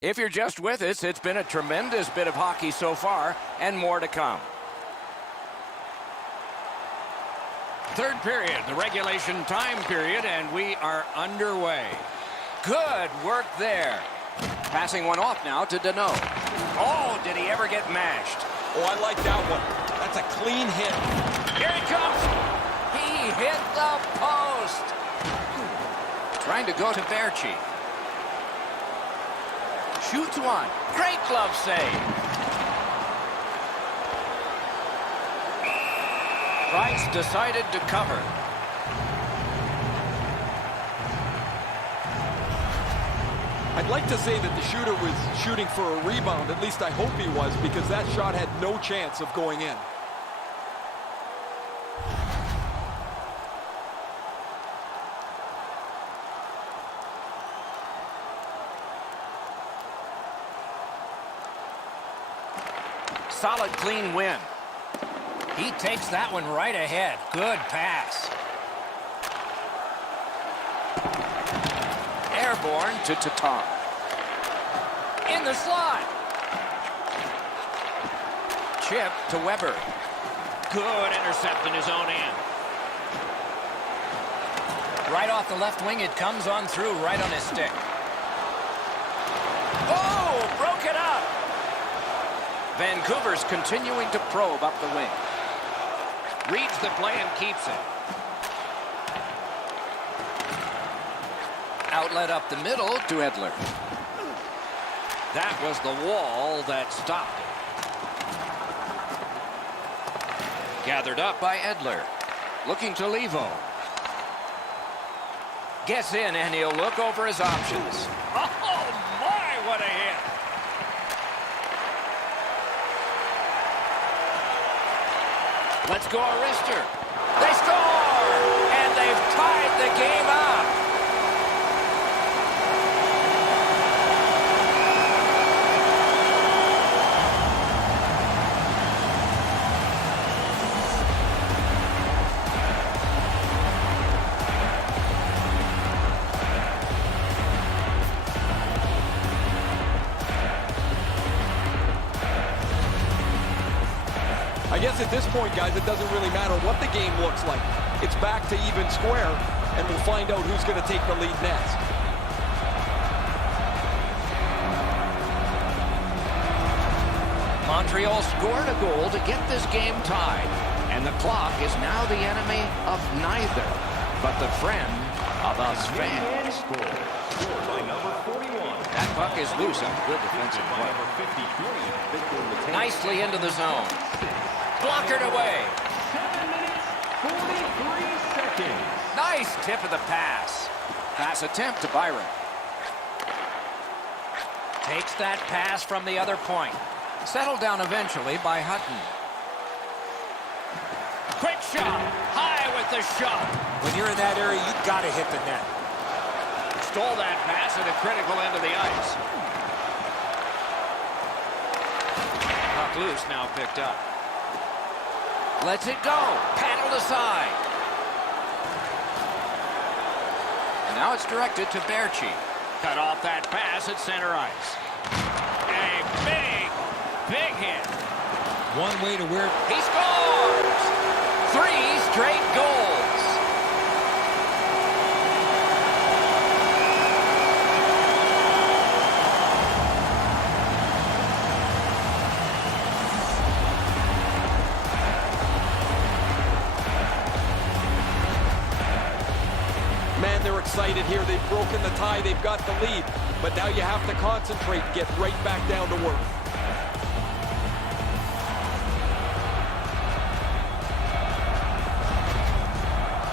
If you're just with us, it's been a tremendous bit of hockey so far, and more to come. Third period, the regulation time period, and we are underway. Good work there. Passing one off now to Deneau. Oh, did he ever get mashed? Oh, I like that one. That's a clean hit. Here he comes. He hit the post. Trying to go to Berchi. Shoots one. Great glove save. Price decided to cover. I'd like to say that the shooter was shooting for a rebound. At least I hope he was, because that shot had no chance of going in. Solid, clean win. He takes that one right ahead. Good pass. Airborne to Tatar. In the slot. Chip to Weber. Good intercept in his own end. Right off the left wing, it comes on through right on his stick. Oh, broke it up. Vancouver's continuing to probe up the wing. Reads the play and keeps it. Outlet up the middle to Edler. That was the wall that stopped it. Gathered up by Edler. Looking to Levo. Gets in and he'll look over his options. Oh my, what a hit. Let's go, Arister. They score! And they've tied the game up. I guess at this point, guys, it doesn't really matter what the game looks like. It's back to even square, and we'll find out who's going to take the lead next. Montreal scored a goal to get this game tied, and the clock is now the enemy of neither, but the friend of us fans. That puck is loose on good defensive play. Nicely into the zone. Blockered away. 7 minutes, 43 seconds. Nice tip of the pass. Pass attempt to Byron. Takes that pass from the other point. Settled down eventually by Hutton. Quick shot. High with the shot. When you're in that area, you've got to hit the net. Stole that pass at a critical end of the ice. Puck loose, now picked up. Lets it go. Paddled aside. And now it's directed to Berchi. Cut off that pass at center ice. A big hit. One way to where... He scores! 3 straight goals. Man, they're excited here. They've broken the tie. They've got the lead. But now you have to concentrate and get right back down to work.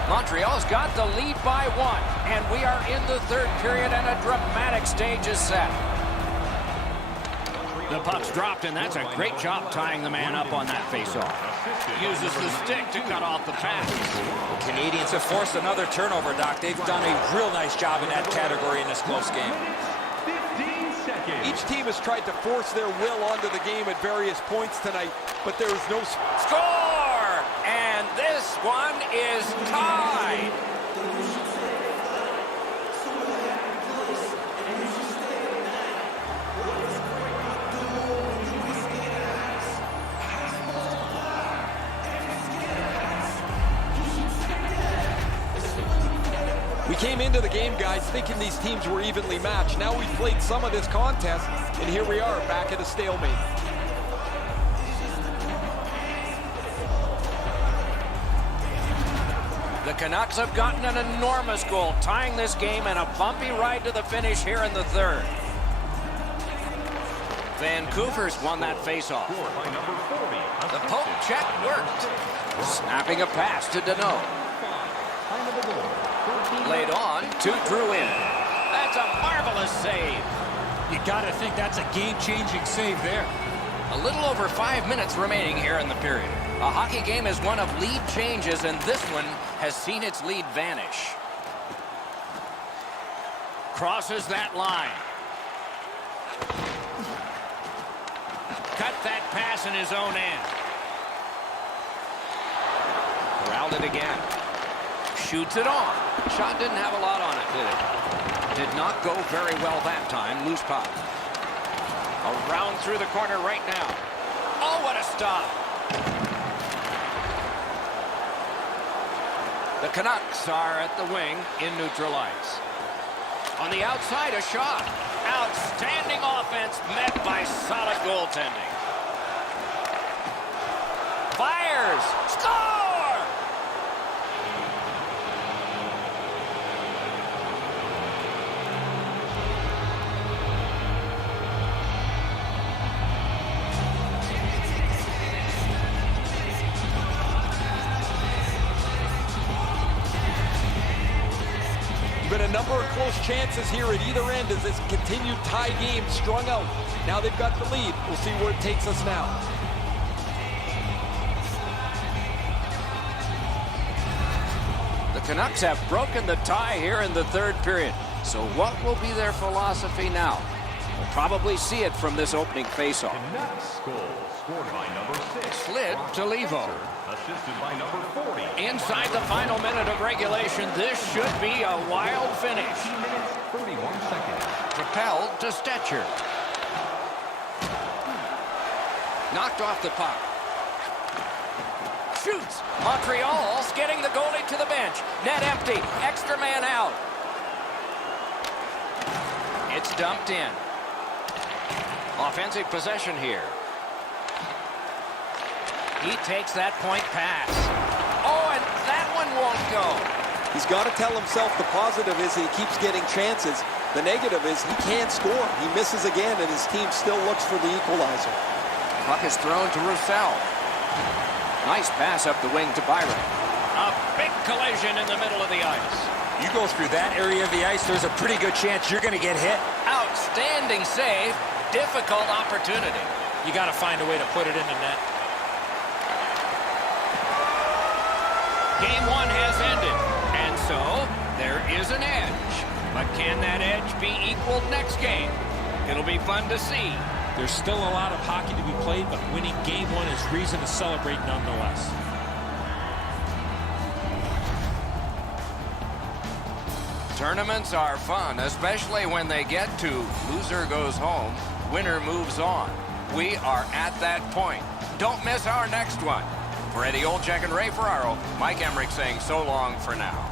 Montreal's got the lead by 1, and we are in the third period, and a dramatic stage is set. The puck's dropped, and that's a great job tying the man up on that faceoff. Uses the stick to cut off the pass. The Canadians have forced another turnover, Doc. They've done a real nice job in that category in this close game. 15 seconds. Each team has tried to force their will onto the game at various points tonight, but there is no Score! And this one is tied. We came into the game, guys, thinking these teams were evenly matched. Now we've played some of this contest, and here we are back at a stalemate. The Canucks have gotten an enormous goal, tying this game, and a bumpy ride to the finish here in the third. Vancouver's won that faceoff. By number 40. The poke check worked. Snapping a pass to Danault. Laid on to Drouin. That's a marvelous save. You got to think that's a game-changing save there. A little over 5 minutes remaining here in the period. A hockey game is one of lead changes, and this one has seen its lead vanish. Crosses that line. Cut that pass in his own end. Corralled it again. Shoots it on. Shot didn't have a lot on it, did it? Did not go very well that time. Loose puck. Around through the corner right now. Oh, what a stop. The Canucks are at the wing in neutral ice. On the outside, a shot. Outstanding offense met by solid goaltending. Fires. Score! Been a number of close chances here at either end as this continued tie game strung out. Now they've got the lead. We'll see where it takes us now. The Canucks have broken the tie here in the third period. So what will be their philosophy now? We'll probably see it from this opening faceoff. Canucks goal scored by number 6. Slid to Levo. Assisted by number 40. Inside the final minute of regulation, this should be a wild finish. 2 minutes, 31 seconds. Propelled to Stetcher. Knocked off the puck. Shoots. Montreal's getting the goalie to the bench. Net empty. Extra man out. It's dumped in. Offensive possession here. He takes that point pass. Oh, and that one won't go. He's got to tell himself the positive is he keeps getting chances. The negative is he can't score. He misses again, and his team still looks for the equalizer. Puck is thrown to Roussel. Nice pass up the wing to Byron. A big collision in the middle of the ice. You go through that area of the ice, there's a pretty good chance you're going to get hit. Outstanding save. Difficult opportunity. You got to find a way to put it in the net. Game one has ended, and so there is an edge. But can that edge be equaled next game? It'll be fun to see. There's still a lot of hockey to be played, but winning game one is reason to celebrate nonetheless. Tournaments are fun, especially when they get to loser goes home, winner moves on. We are at that point. Don't miss our next one. For Eddie Olczyk and Ray Ferraro, Mike Emmerich saying so long for now.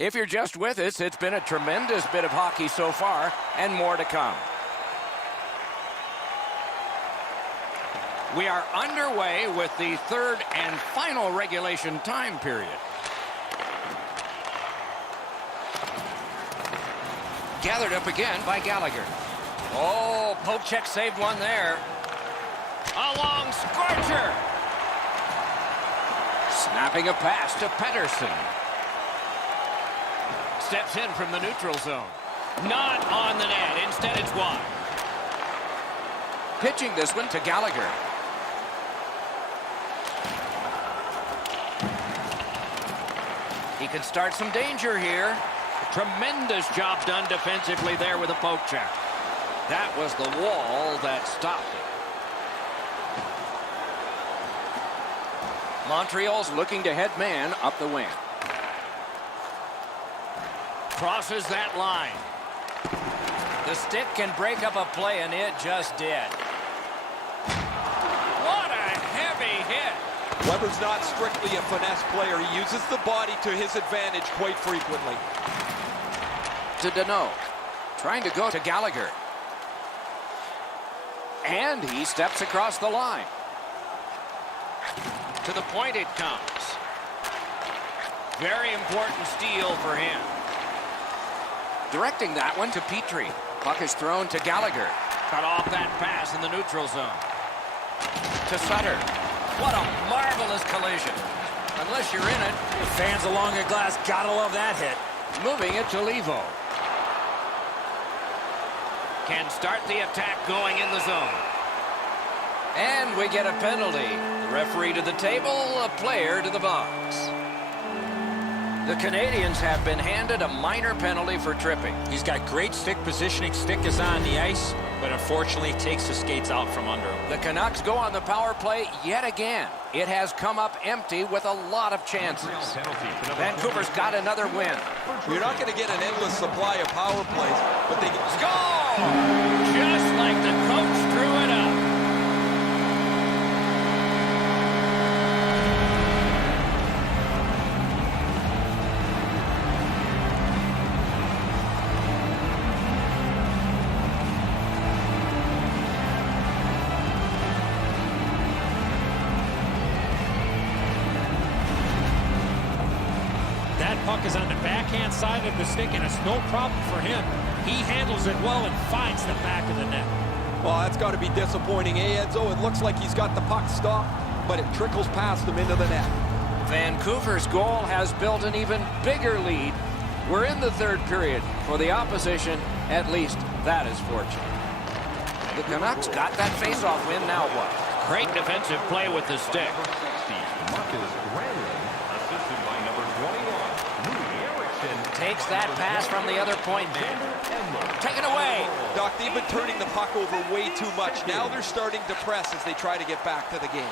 If you're just with us, it's been a tremendous bit of hockey so far, and more to come. We are underway with the third and final regulation time period. Gathered up again by Gallagher. Oh, poke check saved one there. A long scorcher. Snapping a pass to Pettersson. Steps in from the neutral zone. Not on the net. Instead, it's wide. Pitching this one to Gallagher. He can start some danger here. Tremendous job done defensively there with a poke check. That was the wall that stopped it. Montreal's looking to head man up the wing. Crosses that line. The stick can break up a play, and it just did. What a heavy hit. Weber's not strictly a finesse player. He uses the body to his advantage quite frequently. To Danault. Trying to go to Gallagher. And he steps across the line. To the point it comes. Very important steal for him. Directing that one to Petrie. Puck is thrown to Gallagher. Cut off that pass in the neutral zone. To Sutter. What a marvelous collision. Unless you're in it. The fans along the glass gotta love that hit. Moving it to Levo. Can start the attack going in the zone. And we get a penalty. The referee to the table, a player to the box. The Canadians have been handed a minor penalty for tripping. He's got great stick positioning. Stick is on the ice, but unfortunately takes the skates out from under him. The Canucks go on the power play yet again. It has come up empty with a lot of chances. Vancouver's got another win. You're not going to get an endless supply of power plays, but they get... Goal! Just like the coach drew it up. Puck is on the backhand side of the stick, and it's no problem for him. He handles it well and finds the back of the net. Well, that's got to be disappointing, eh, Edzo? It looks like he's got the puck stopped, but it trickles past him into the net. Vancouver's goal has built an even bigger lead. We're in the third period. For the opposition, at least that is fortunate. The Canucks got that faceoff win. Now what? Great defensive play with the stick. Takes that pass from the other point man. Taken away. Doc, they've been turning the puck over way too much. Now they're starting to press as they try to get back to the game.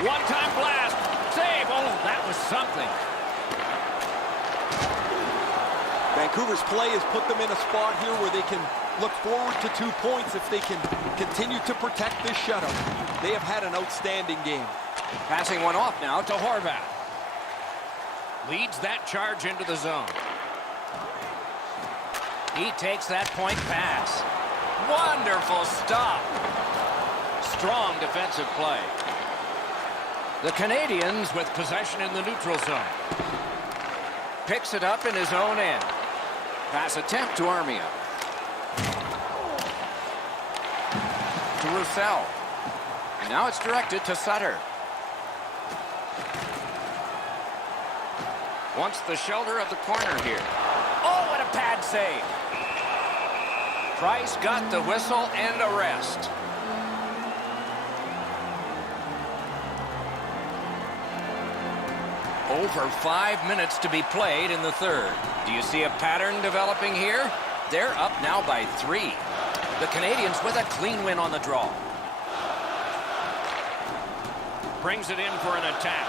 One-time blast. Save. Oh, that was something. Vancouver's play has put them in a spot here where they can look forward to 2 points if they can continue to protect this shutout. They have had an outstanding game. Passing one off now to Horvat. Leads that charge into the zone. He takes that point pass. Wonderful stop. Strong defensive play. The Canadians with possession in the neutral zone. Picks it up in his own end. Pass attempt to Armia. To Roussel. Now it's directed to Sutter. Wants the shelter of the corner here. Oh, what a pad save. Price got the whistle and a rest. Over 5 minutes to be played in the third. Do you see a pattern developing here? They're up now by 3. The Canadians with a clean win on the draw. Brings it in for an attack.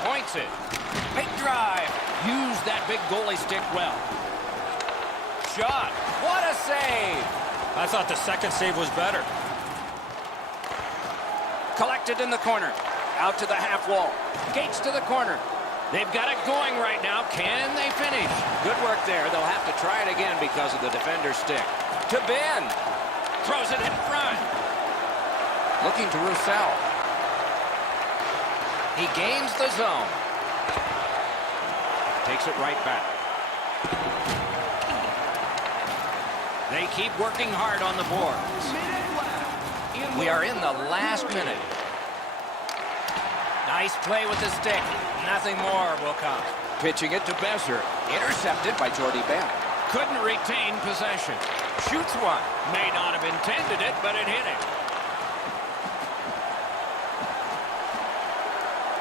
Points it. Big drive. Use that big goalie stick well. Shot. What a save! I thought the second save was better. Collected in the corner. Out to the half wall. Gates to the corner. They've got it going right now. Can they finish? Good work there. They'll have to try it again because of the defender's stick. To Ben. Throws it in front. Looking to Roussel. He gains the zone. Takes it right back. They keep working hard on the boards. We are in the last minute. Nice play with the stick. Nothing more will come. Pitching it to Besser. Intercepted by Jordy Ben. Couldn't retain possession. Shoots one. May not have intended it, but it hit him.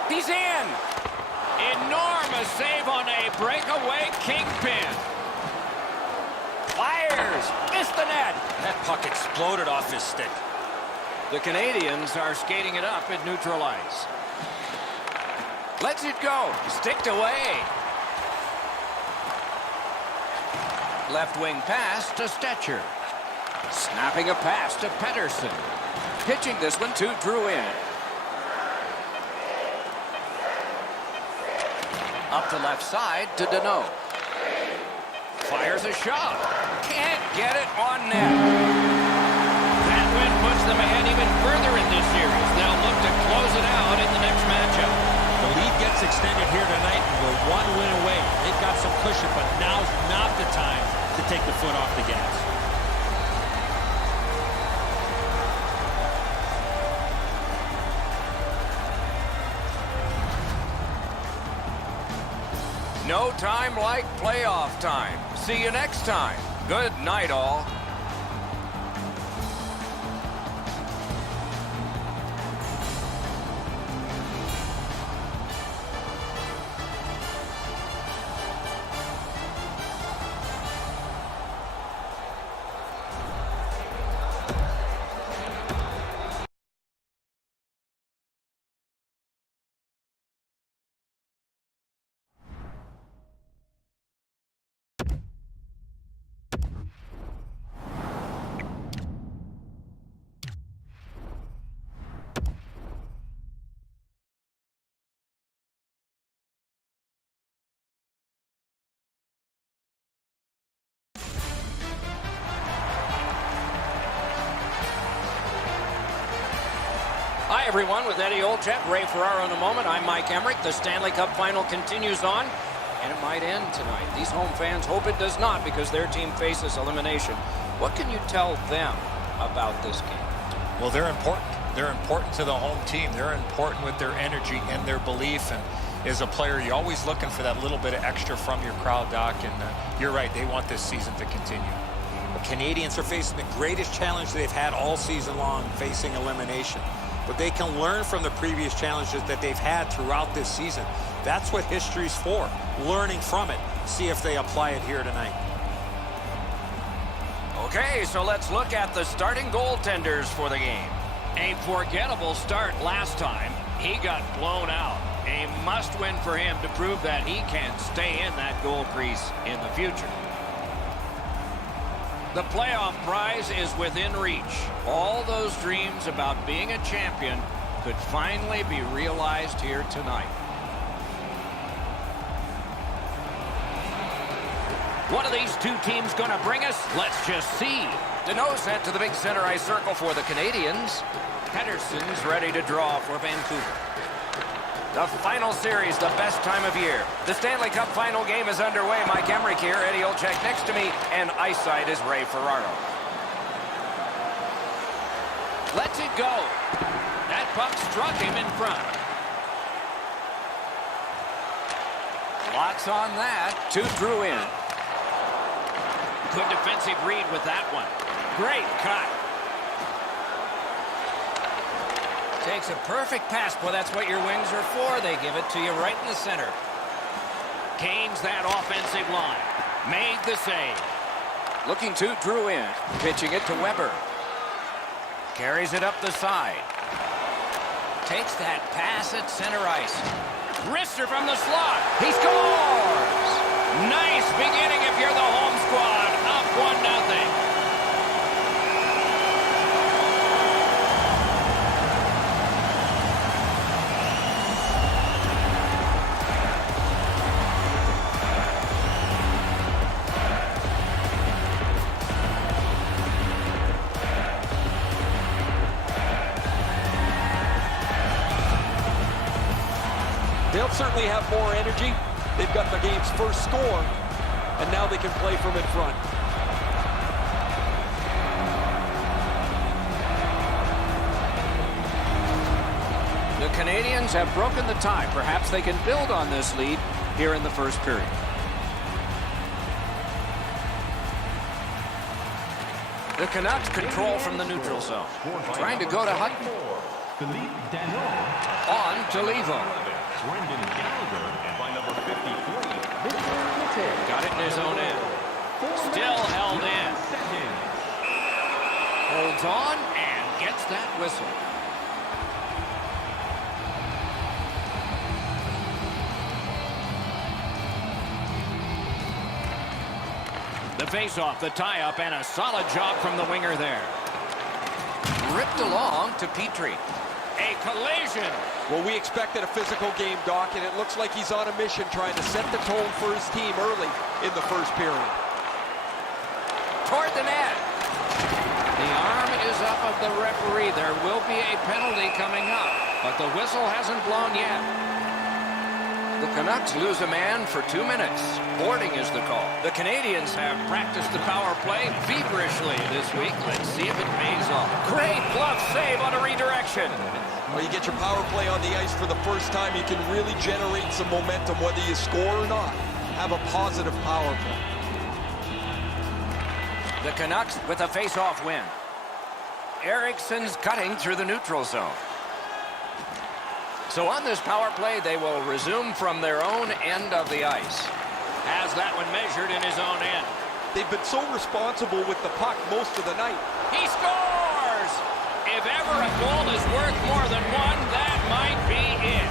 He's in. Enormous save on a breakaway kingpin. Fires. Missed the net. That puck exploded off his stick. The Canadians are skating it up at neutral ice. Lets it go. Sticked away. Left wing pass to Stetcher. Snapping a pass to Pettersson. Pitching this one to Drouin. Up the left side to Deneau. Fires a shot. Can't get it on net. That win puts them ahead even further in this series. They'll look to close it out in the next matchup. The lead gets extended here tonight, and we're 1 win away. They've got some cushion, but now's not the time to take the foot off the gas. No time like playoff time. See you next time. Good night, all. Hi, everyone. With Eddie Olczyk, Ray Ferraro in a moment. I'm Mike Emmerich. The Stanley Cup final continues on, and it might end tonight. These home fans hope it does not because their team faces elimination. What can you tell them about this game? Well, they're important. They're important to the home team. They're important with their energy and their belief. And as a player, you're always looking for that little bit of extra from your crowd, Doc. And you're right. They want this season to continue. The Canadians are facing the greatest challenge they've had all season long, facing elimination. But they can learn from the previous challenges that they've had throughout this season. That's what history's for, learning from it. See if they apply it here tonight. Okay, so let's look at the starting goaltenders for the game. A forgettable start last time. He got blown out. A must-win for him to prove that he can stay in that goal crease in the future. The playoff prize is within reach. All those dreams about being a champion could finally be realized here tonight. What are these two teams going to bring us? Let's just see. Deneau sent to the big center ice circle for the Canadians. Pettersson's ready to draw for Vancouver. The final series, the best time of year. The Stanley Cup final game is underway. Mike Emmerich here, Eddie Olczyk next to me, and ice side is Ray Ferraro. Lets it go. That puck struck him in front. Lots on that. To Drouin. Good defensive read with that one. Great cut. Takes a perfect pass. Boy, that's what your wings are for. They give it to you right in the center. Canes that offensive line. Made the save. Looking to Drew in. Pitching it to Weber. Carries it up the side. Takes that pass at center ice. Wrister from the slot. He scores! Nice beginning if you're the home squad. Up 1-0. They'll certainly have more energy. They've got the game's first score, and now they can play from in front. The Canadians have broken the tie. Perhaps they can build on this lead here in the first period. The Canucks control from the neutral zone. Trying to go to Hutton. On to Levo. Got it in his own end. Still held in. Holds on and gets that whistle. The face-off, the tie-up, and a solid job from the winger there. Ripped along to Petrie. A collision. Well, we expected a physical game, Doc, and it looks like he's on a mission trying to set the tone for his team early in the first period. Toward the net. The arm is up of the referee. There will be a penalty coming up, but the whistle hasn't blown yet. The Canucks lose a man for 2 minutes. Boarding is the call. The Canadians have practiced the power play feverishly this week. Let's see if it pays off. Great glove save on a redirection. When you get your power play on the ice for the first time, you can really generate some momentum, whether you score or not. Have a positive power play. The Canucks with a face-off win. Eriksson's cutting through the neutral zone. So on this power play, they will resume from their own end of the ice. Has that one measured in his own end. They've been so responsible with the puck most of the night. He scores! If ever a goal is worth more than one, that might be it.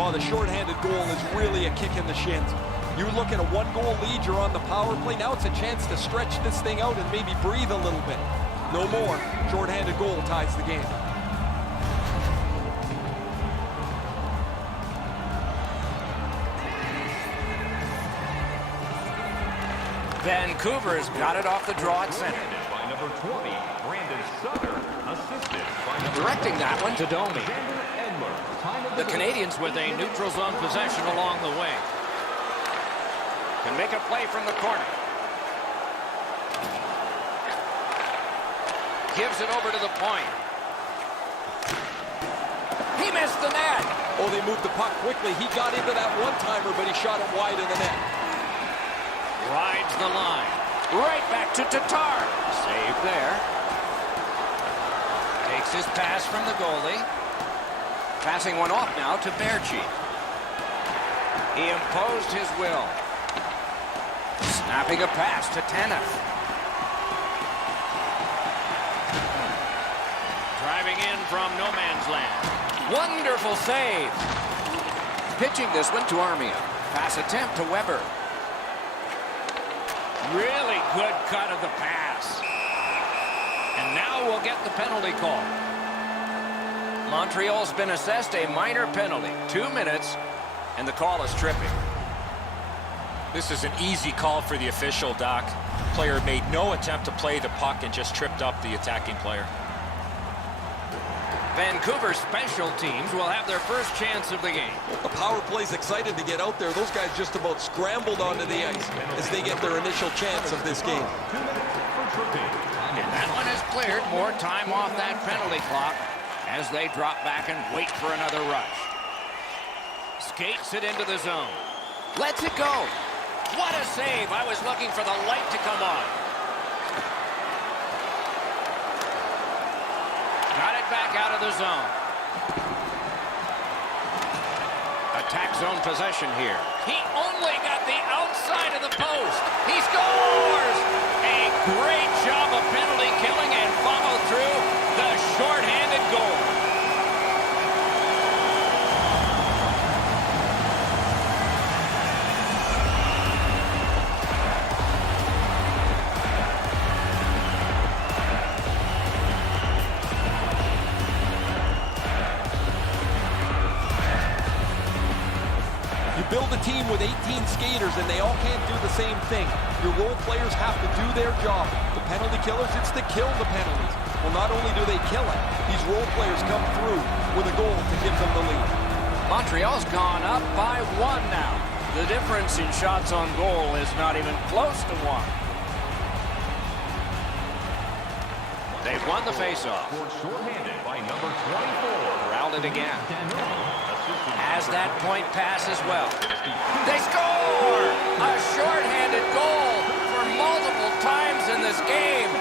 Oh, the shorthanded goal is really a kick in the shins. You look at a one-goal lead, you're on the power play. Now it's a chance to stretch this thing out and maybe breathe a little bit. No more. Shorthanded goal ties the game. Vancouver's got it off the draw at center. By number 20, Brandon Sutter, assisted by number Directing that one to Domi. The Canadians with a neutral zone possession along the way. Can make a play from the corner. Gives it over to the point. He missed the net. Oh, they moved the puck quickly. He got into that one-timer, but he shot it wide in the net. Rides the line. Right back to Tatar. Save there. Takes his pass from the goalie. Passing one off now to Berchi. He imposed his will. Snapping a pass to Tanev. Driving in from no man's land. Wonderful save. Pitching this one to Armia. Pass attempt to Weber. Really good cut of the pass. And now we'll get the penalty call. Montreal's been assessed a minor penalty. 2 minutes, and the call is tripping. This is an easy call for the official, Doc. Player made no attempt to play the puck and just tripped up the attacking player. Vancouver special teams will have their first chance of the game. The power play's excited to get out there. Those guys just about scrambled onto the ice as they get their initial chance of this game. 2 minutes for And that one is cleared. More time off that penalty clock as they drop back and wait for another rush. Skates it into the zone. Lets it go. What a save. I was looking for the light to come on. Got it back out of the zone. Attack zone possession here. He only got the outside of the post. He scores! A great job of penalty killing and follow through the shorthanded goal. Build a team with 18 skaters and they all can't do the same thing. Your role players have to do their job. The penalty killers, it's to kill the penalties. Well, not only do they kill it, these role players come through with a goal to give them the lead. Montreal's gone up by 1 now. The difference in shots on goal is not even close to 1. They've won the faceoff. Shorthanded by number 24. Corralled it again. Has that point pass as well. They score! A shorthanded goal for multiple times in this game.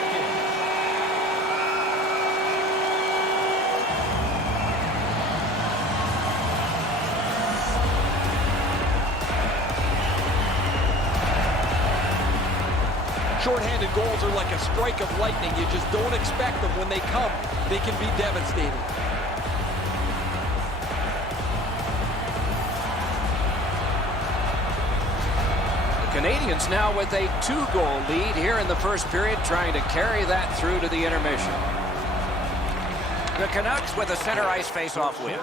Shorthanded goals are like a strike of lightning. You just don't expect them. When they come, they can be devastating. Canadians now with a 2-goal lead here in the first period, trying to carry that through to the intermission. The Canucks with a center ice face-off win.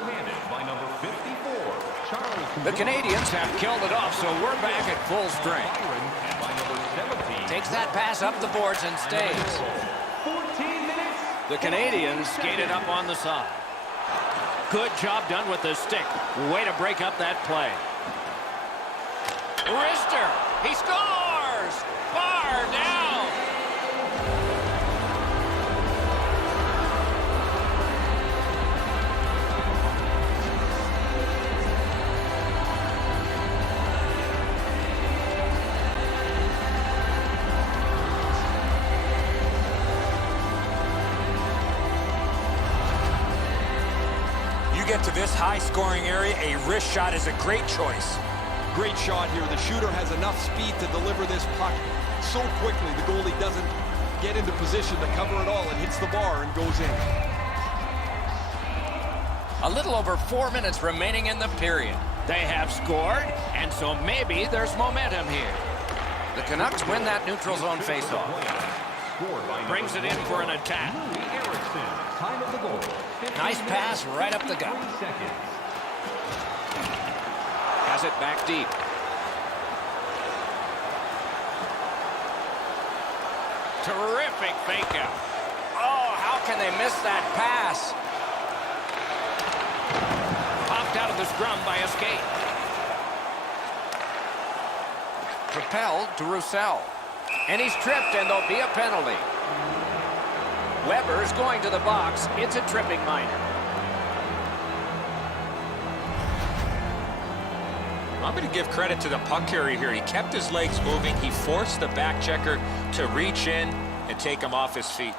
The Canadians have killed it off, so we're back at full strength. Takes that pass up the boards and stays. The Canadians skated up on the side. Good job done with the stick. Way to break up that play. Rister, he scores! Far down! You get to this high-scoring area, a wrist shot is a great choice. Great shot here. The shooter has enough speed to deliver this puck so quickly. The goalie doesn't get into position to cover it all. It hits the bar and goes in. A little over 4 minutes remaining in the period. They have scored, and so maybe there's momentum here. The Canucks win that neutral zone faceoff. Brings it in for an attack. Nice pass right up the gut. Has it back deep. Terrific fake out. Oh, how can they miss that pass? Popped out of the scrum by a skate. Propelled to Roussel. And he's tripped, and there'll be a penalty. Weber's going to the box. It's a tripping minor. I'm going to give credit to the puck carrier here. He kept his legs moving. He forced the back checker to reach in and take him off his feet.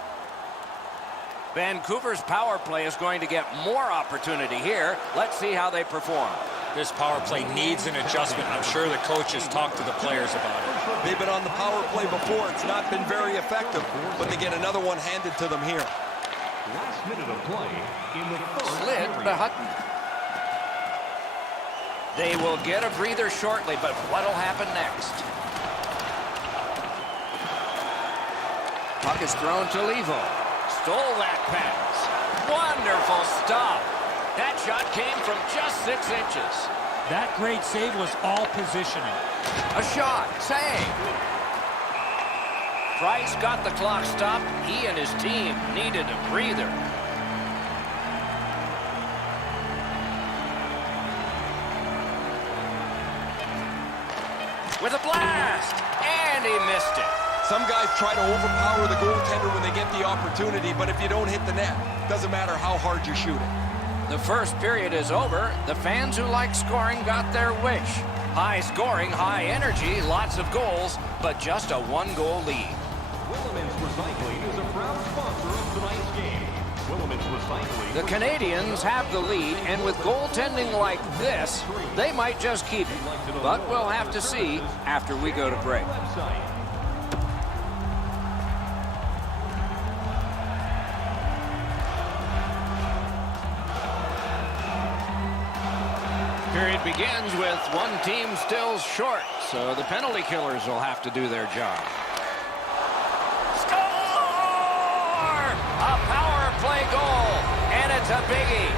Vancouver's power play is going to get more opportunity here. Let's see how they perform. This power play needs an adjustment. I'm sure the coaches talked to the players about it. They've been on the power play before. It's not been very effective, but they get another one handed to them here. Last minute of play in the first Slid period. to Hutton. They will get a breather shortly, but what'll happen next? Puck is thrown to Levo. Stole that pass. Wonderful stop. That shot came from just 6 inches. That great save was all positioning. A shot. Saved. Price got the clock stopped. He and his team needed a breather. With a blast. And he missed it. Some guys try to overpower the goaltender when they get the opportunity, but if you don't hit the net, doesn't matter how hard you shoot it. The first period is over. The fans who like scoring got their wish. High scoring, high energy, lots of goals, but just a one-goal lead. Willemins Recycling is a proud sponsor of tonight's game. Willemins Recycling. The Canadians have the lead, and with goaltending like this, they might just keep it. But we'll have to see after we go to break. Period begins with one team still short, so the penalty killers will have to do their job. Score! A power play goal, and it's a biggie.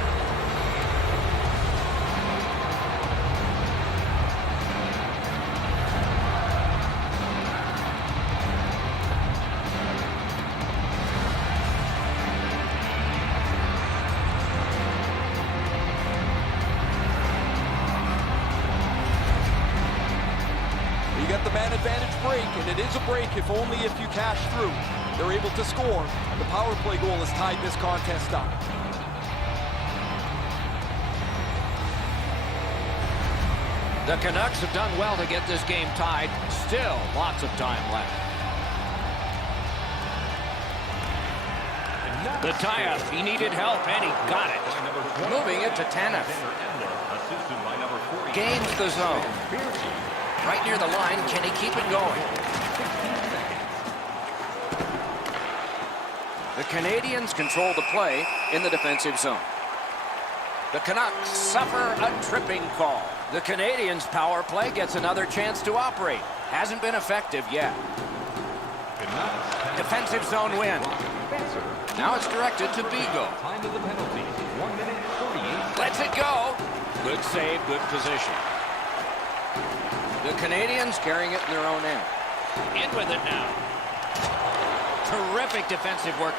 You got the man advantage break, and it is a break if only if you cash through. They're able to score. The power play goal has tied this contest up. The Canucks have done well to get this game tied. Still lots of time left. The tie-up, he needed help, and he got it. Moving it to Tanev. Gains the zone. Right near the line, can he keep it going? The Canadians control the play in the defensive zone. The Canucks suffer a tripping call. The Canadians' power play gets another chance to operate. Hasn't been effective yet. Defensive zone win. Now it's directed to Beagle. Time of the penalty. 1 minute, 38. Lets it go. Good save, good position. The Canadians carrying it in their own end. In with it now. Terrific defensive work.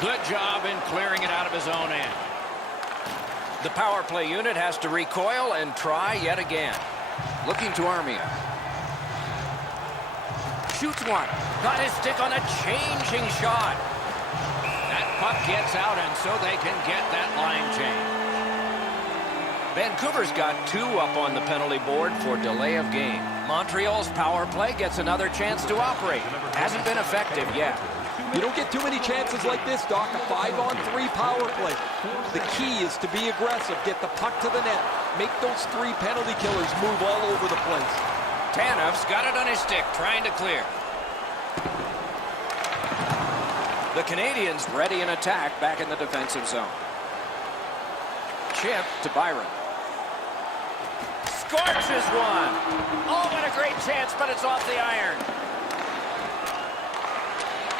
Good job in clearing it out of his own end. The power play unit has to recoil and try yet again. Looking to Armia. Shoots one. Got his stick on a changing shot. That puck gets out, and so they can get that line change. Vancouver's got 2 up on the penalty board for delay of game. Montreal's power play gets another chance to operate. Hasn't been effective yet. You don't get too many chances like this, Doc. A 5-on-3 power play. The key is to be aggressive, get the puck to the net, make those 3 penalty killers move all over the place. Tanev's got it on his stick, trying to clear. The Canadians ready in attack back in the defensive zone. Chip to Byron. Scorches one. Oh, what a great chance, but it's off the iron.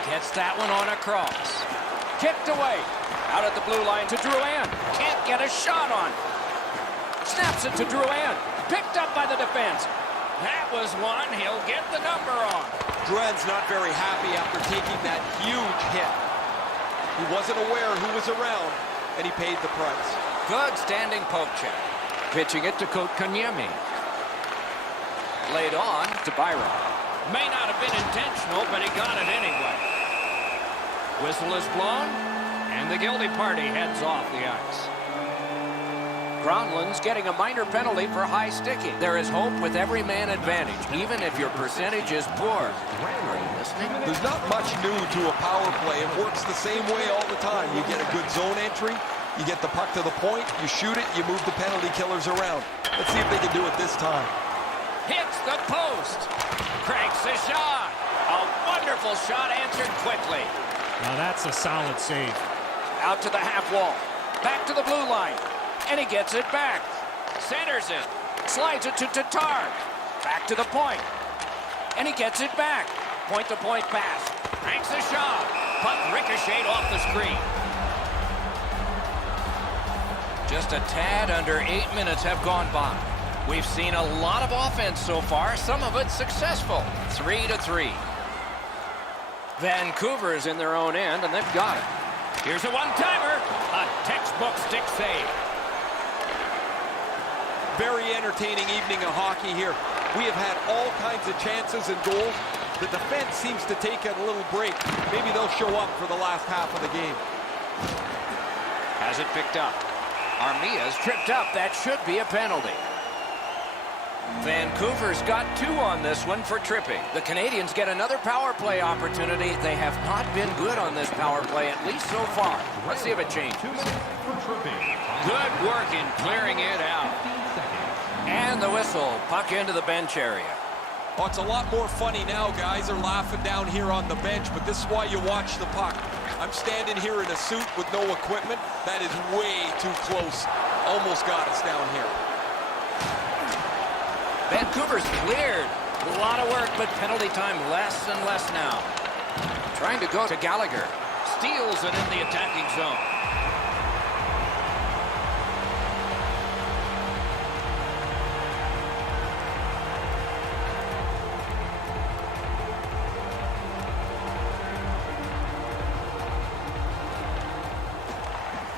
Gets that one on a cross. Kicked away. Out at the blue line to Drouin. Can't get a shot on. Snaps it to Drouin. Picked up by the defense. That was one he'll get the number on. Drouin's not very happy after taking that huge hit. He wasn't aware who was around, and he paid the price. Good standing poke check. Pitching it to Kotkaniemi. Laid on to Byron. May not have been intentional, but he got it anyway. Whistle is blown, and the guilty party heads off the ice. Gronlund's getting a minor penalty for high sticking. There is hope with every man advantage, even if your percentage is poor. Are you listening? There's not much new to a power play. It works the same way all the time. You get a good zone entry, you get the puck to the point, you shoot it, you move the penalty killers around. Let's see if they can do it this time. Hits the post. Cranks the shot. A wonderful shot answered quickly. Now that's a solid save. Out to the half wall. Back to the blue line. And he gets it back. Centers it. Slides it to Tatar. Back to the point. And he gets it back. Point-to-point pass. Cranks the shot. Puck ricocheted off the screen. Just a tad under 8 minutes have gone by. We've seen a lot of offense so far, some of it successful. 3-3. Vancouver's in their own end, and they've got it. Here's a one-timer. A textbook stick save. Very entertaining evening of hockey here. We have had all kinds of chances and goals. The defense seems to take a little break. Maybe they'll show up for the last half of the game. Has it picked up. Armia's tripped up. That should be a penalty. Vancouver's got 2 on this one for tripping. The Canadians get another power play opportunity. They have not been good on this power play, at least so far. Let's see if it changes. Good work in clearing it out. And the whistle. Puck into the bench area. Oh, it's a lot more funny now. Guys are laughing down here on the bench, but this is why you watch the puck. I'm standing here in a suit with no equipment. That is way too close. Almost got us down here. Vancouver's cleared. A lot of work, but penalty time less and less now. Trying to go to Gallagher. Steals it in the attacking zone.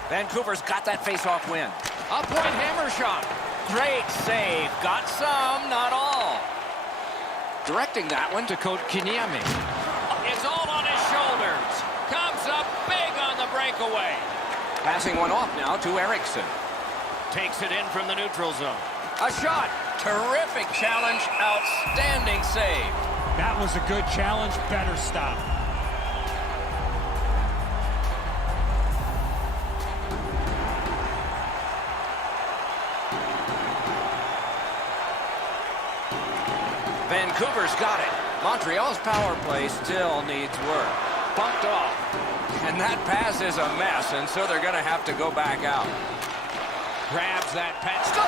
Vancouver's got that face-off win. A point hammer shot. Great save. Got some, not all. Directing that one to Coach Kinyemi. It's all on his shoulders. Comes up big on the breakaway. Passing one off now to Eriksson. Takes it in from the neutral zone. A shot. Terrific challenge. Outstanding save. That was a good challenge. Better stop. Vancouver's got it. Montreal's power play still needs work. Bumped off. And that pass is a mess, and so they're going to have to go back out. Grabs that pass. Score!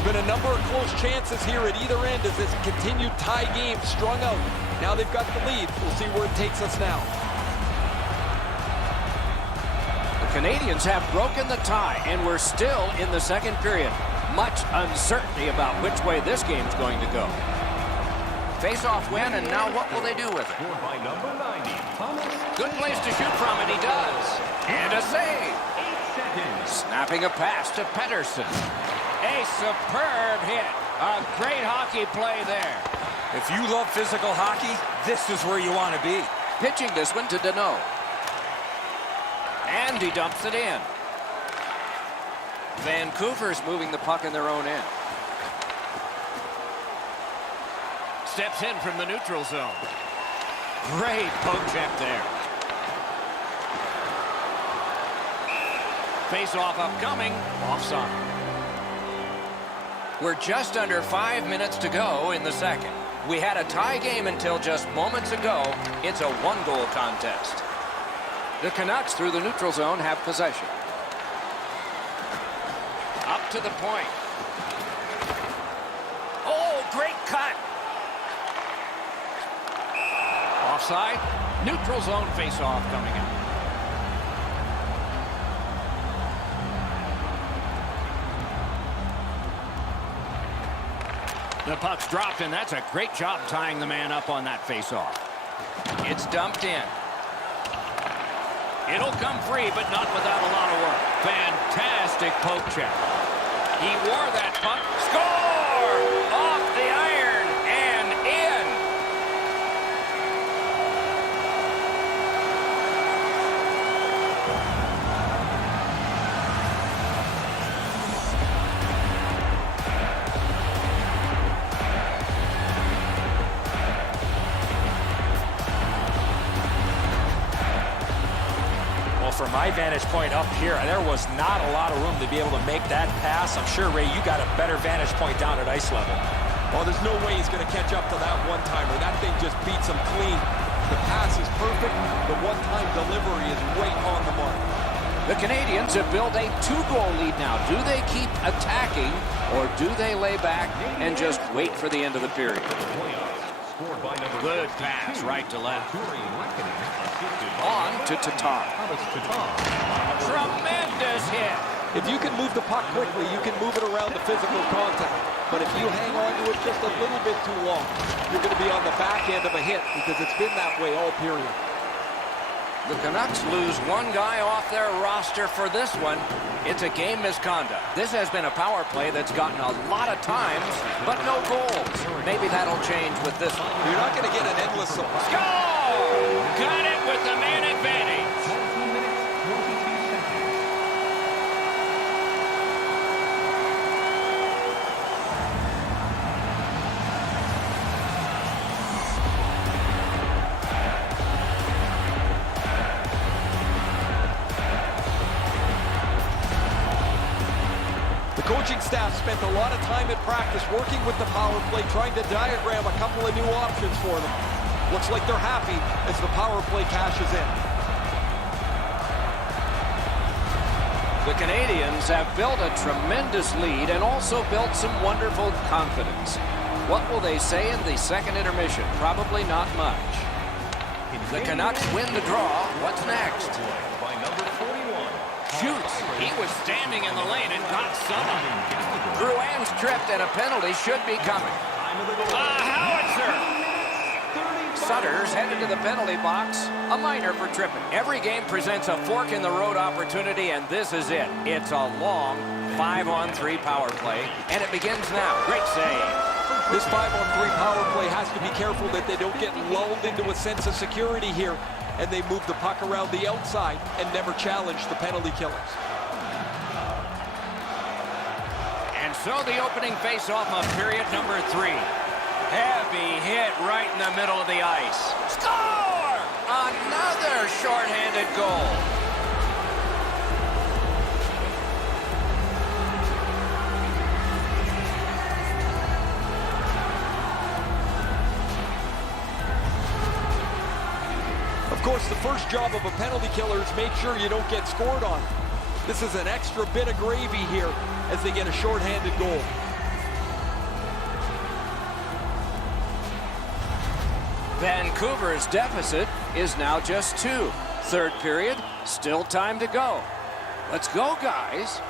Been a number of close chances here at either end as this continued tie game strung out. Now they've got the lead. We'll see where it takes us now. The Canadians have broken the tie, and we're still in the second period. Much uncertainty about which way this game's going to go. Face-off win, and now what will they do with it? Good place to shoot from, and he does. And a save. Snapping a pass to Pettersson. A superb hit. A great hockey play there. If you love physical hockey, this is where you want to be. Pitching this one to Deneau. And he dumps it in. Vancouver's moving the puck in their own end. Steps in from the neutral zone. Great poke check there. Face-off upcoming. Offside. We're just under 5 minutes to go in the second. We had a tie game until just moments ago. It's a one-goal contest. The Canucks through the neutral zone have possession. Up to the point. Oh, great cut. Offside. Neutral zone face-off coming in. The puck's dropped, and that's a great job tying the man up on that face-off. It's dumped in. It'll come free, but not without a lot of work. Fantastic poke check. He wore that puck. Score! Off the iron and in. From my vantage point up here, there was not a lot of room to be able to make that pass. I'm sure, Ray, you got a better vantage point down at ice level. Well, there's no way he's going to catch up to that one-timer. That thing just beats him clean. The pass is perfect. The one-time delivery is right on the mark. The Canadians have built a 2-goal lead now. Do they keep attacking, or do they lay back and just wait for the end of the period? Good pass, right to left. On to Tatar. Tremendous hit. If you can move the puck quickly, you can move it around the physical contact. But if you hang on to it just a little bit too long, you're going to be on the back end of a hit because it's been that way all period. The Canucks lose one guy off their roster for this one. It's a game misconduct. This has been a power play that's gotten a lot of times, but no goals. Maybe that'll change with this one. You're not going to get an endless supply. Score! Got it with the man advantage. The coaching staff spent a lot of time at practice working with the power play, trying to diagram a couple of new options for them. Looks like they're happy as the power play cashes in. The Canadians have built a tremendous lead and also built some wonderful confidence. What will they say in the second intermission? Probably not much. The Canucks win the draw. What's next? By number 41. Shoots. He was standing in the lane and got some. Drouin's tripped and a penalty should be coming. Howitzer. Sutter's headed to the penalty box. A minor for tripping. Every game presents a fork-in-the-road opportunity, and this is it. It's a long 5-on-3 power play, and it begins now. Great save. This 5-on-3 power play has to be careful that they don't get lulled into a sense of security here, and they move the puck around the outside and never challenge the penalty killers. And so the opening face-off of period number 3. Heavy hit right in the middle of the ice. Score! Another shorthanded goal. Of course, the first job of a penalty killer is make sure you don't get scored on. This is an extra bit of gravy here as they get a shorthanded goal. Vancouver's deficit is now just 2. Third period, still time to go. Let's go, guys.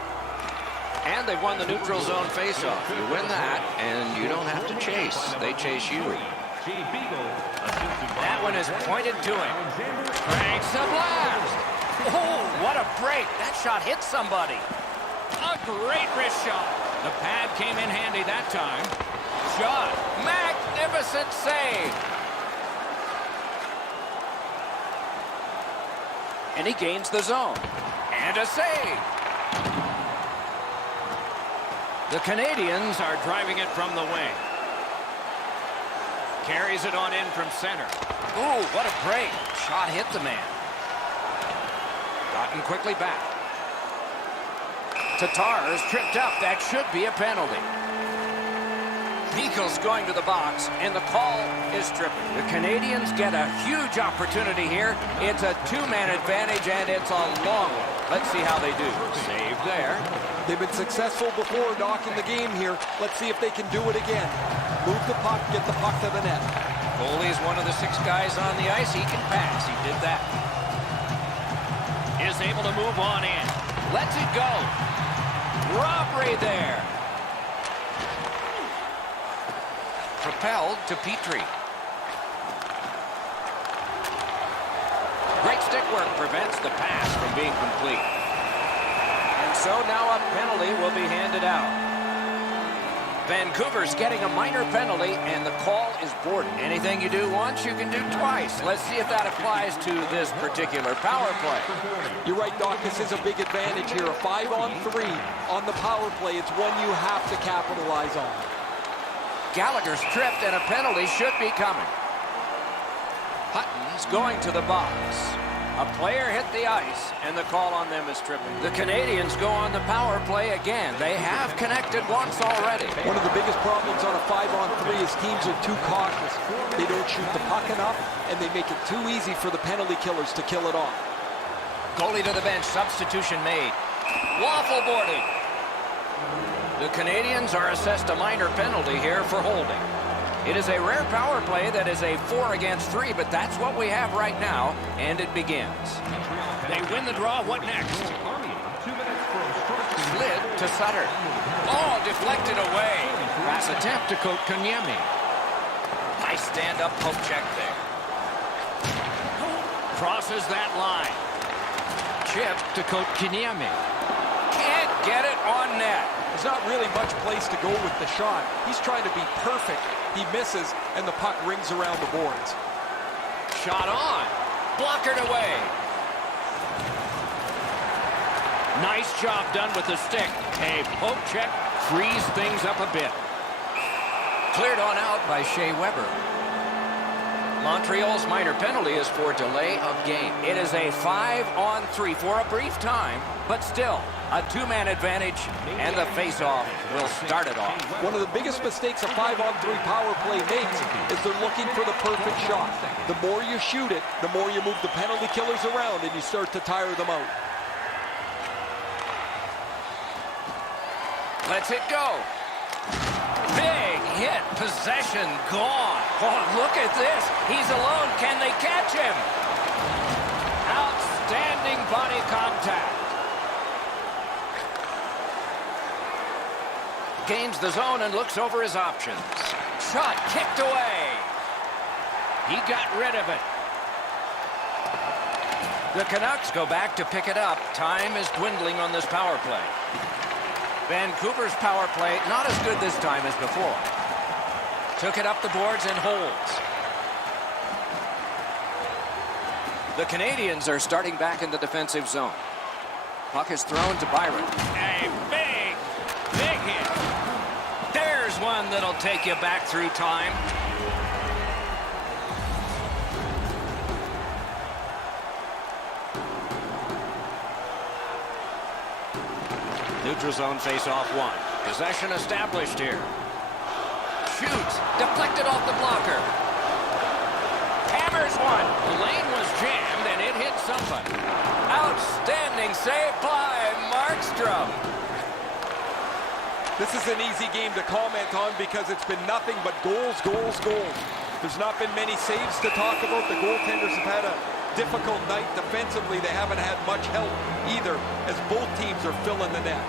And they've won the neutral zone faceoff. You win that, and you don't have to chase. They chase you. That one is pointed to him. Cranks the blast. Oh, what a break. That shot hit somebody. A great wrist shot. The pad came in handy that time. Shot. Magnificent save. And he gains the zone. And a save. The Canadians are driving it from the wing. Carries it on in from center. Ooh, what a break. Shot hit the man. Gotten quickly back. Tatar's tripped up. That should be a penalty. Eagles going to the box, and the call is tripping. The Canadians get a huge opportunity here. It's a 2-man advantage, and it's a long one. Let's see how they do. Save there. They've been successful before, Doc, in the game here. Let's see if they can do it again. Move the puck, get the puck to the net. Goalie is one of the 6 guys on the ice. He can pass. He did that. Is able to move on in. Lets it go. Robbery there. Propelled to Petrie. Great stick work prevents the pass from being complete. And so now a penalty will be handed out. Vancouver's getting a minor penalty, and the call is boarded. Anything you do once, you can do twice. Let's see if that applies to this particular power play. You're right, Doc. This is a big advantage here. A 5-on-3 on the power play. It's one you have to capitalize on. Gallagher's tripped, and a penalty should be coming. Hutton's going to the box. A player hit the ice, and the call on them is tripping. The Canadians go on the power play again. They have connected once already. One of the biggest problems on a 5-on-3 is teams are too cautious. They don't shoot the puck enough, and they make it too easy for the penalty killers to kill it off. Goalie to the bench. Substitution made. Waffle boarding. The Canadians are assessed a minor penalty here for holding. It is a rare power play that is a 4-against-3, but that's what we have right now, and it begins. They win the draw. What next? to Sutter. Oh, deflected away. Pass attempt to Kotkaniemi. Nice stand-up poke check there. Crosses that line. Chip to Kotkaniemi. Can't get it on net. There's not really much place to go with the shot. He's trying to be perfect. He misses, and the puck rings around the boards. Shot on. Blockered away. Nice job done with the stick. A poke check frees things up a bit. Cleared on out by Shea Weber. Montreal's minor penalty is for delay of game. It is a 5-on-3 for a brief time, but still a two-man advantage, and the face-off will start it off. One of the biggest mistakes a 5-on-3 power play makes is they're looking for the perfect shot. The more you shoot it, the more you move the penalty killers around, and you start to tire them out. Lets it go. Big hit. Possession gone. Oh, look at this. He's alone. Can they catch him? Outstanding body contact. Gains the zone and looks over his options. Shot kicked away. He got rid of it. The Canucks go back to pick it up. Time is dwindling on this power play. Vancouver's power play not as good this time as before. Took it up the boards and holds. The Canadians are starting back in the defensive zone. Puck is thrown to Byron. A big hit. There's one that'll take you back through time. Neutral zone face-off one. Possession established here. Shoots. Deflected off the blocker. Hammers one. The lane was jammed and it hit somebody. Outstanding save by Markstrom. This is an easy game to comment on because it's been nothing but goals, goals, goals. There's not been many saves to talk about. The goaltenders have had a difficult night. Defensively, they haven't had much help either, as both teams are filling the net.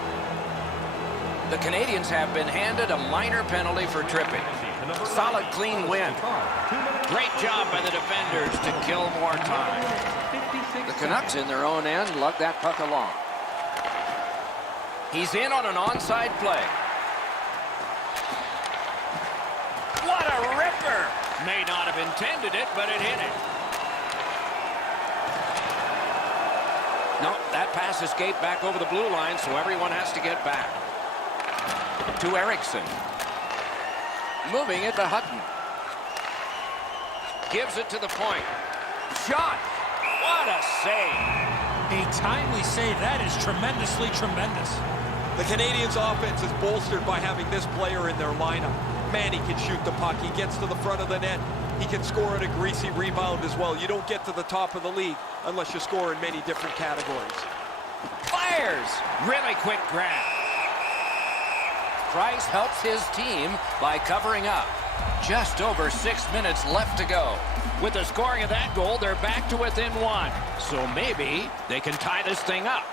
The Canadians have been handed a minor penalty for tripping. Solid, clean win. Great job by the defenders to kill more time. The Canucks in their own end lug that puck along. He's in on an onside play. What a ripper! May not have intended it, but it hit it. No, that pass escaped back over the blue line, so everyone has to get back. To Erickson. Moving it to Hutton. Gives it to the point. Shot! What a save! A timely save. That is tremendously tremendous. The Canadians' offense is bolstered by having this player in their lineup. Man, he can shoot the puck. He gets to the front of the net. He can score at a greasy rebound as well. You don't get to the top of the league unless you score in many different categories. Fires! Really quick grab. Price helps his team by covering up. Just over 6 minutes left to go. With the scoring of that goal, they're back to within one. So maybe they can tie this thing up.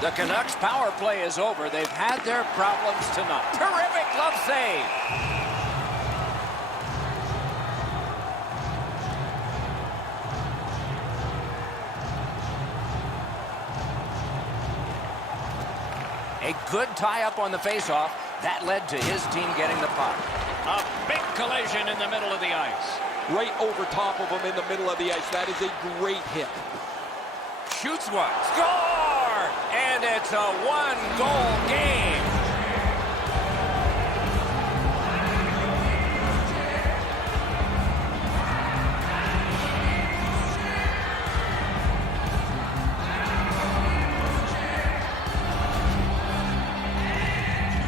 The Canucks' power play is over. They've had their problems tonight. Terrific glove save. A good tie-up on the face-off. That led to his team getting the puck. A big collision in the middle of the ice. Right over top of him in the middle of the ice. That is a great hit. Shoots one. Score! And it's a one-goal game.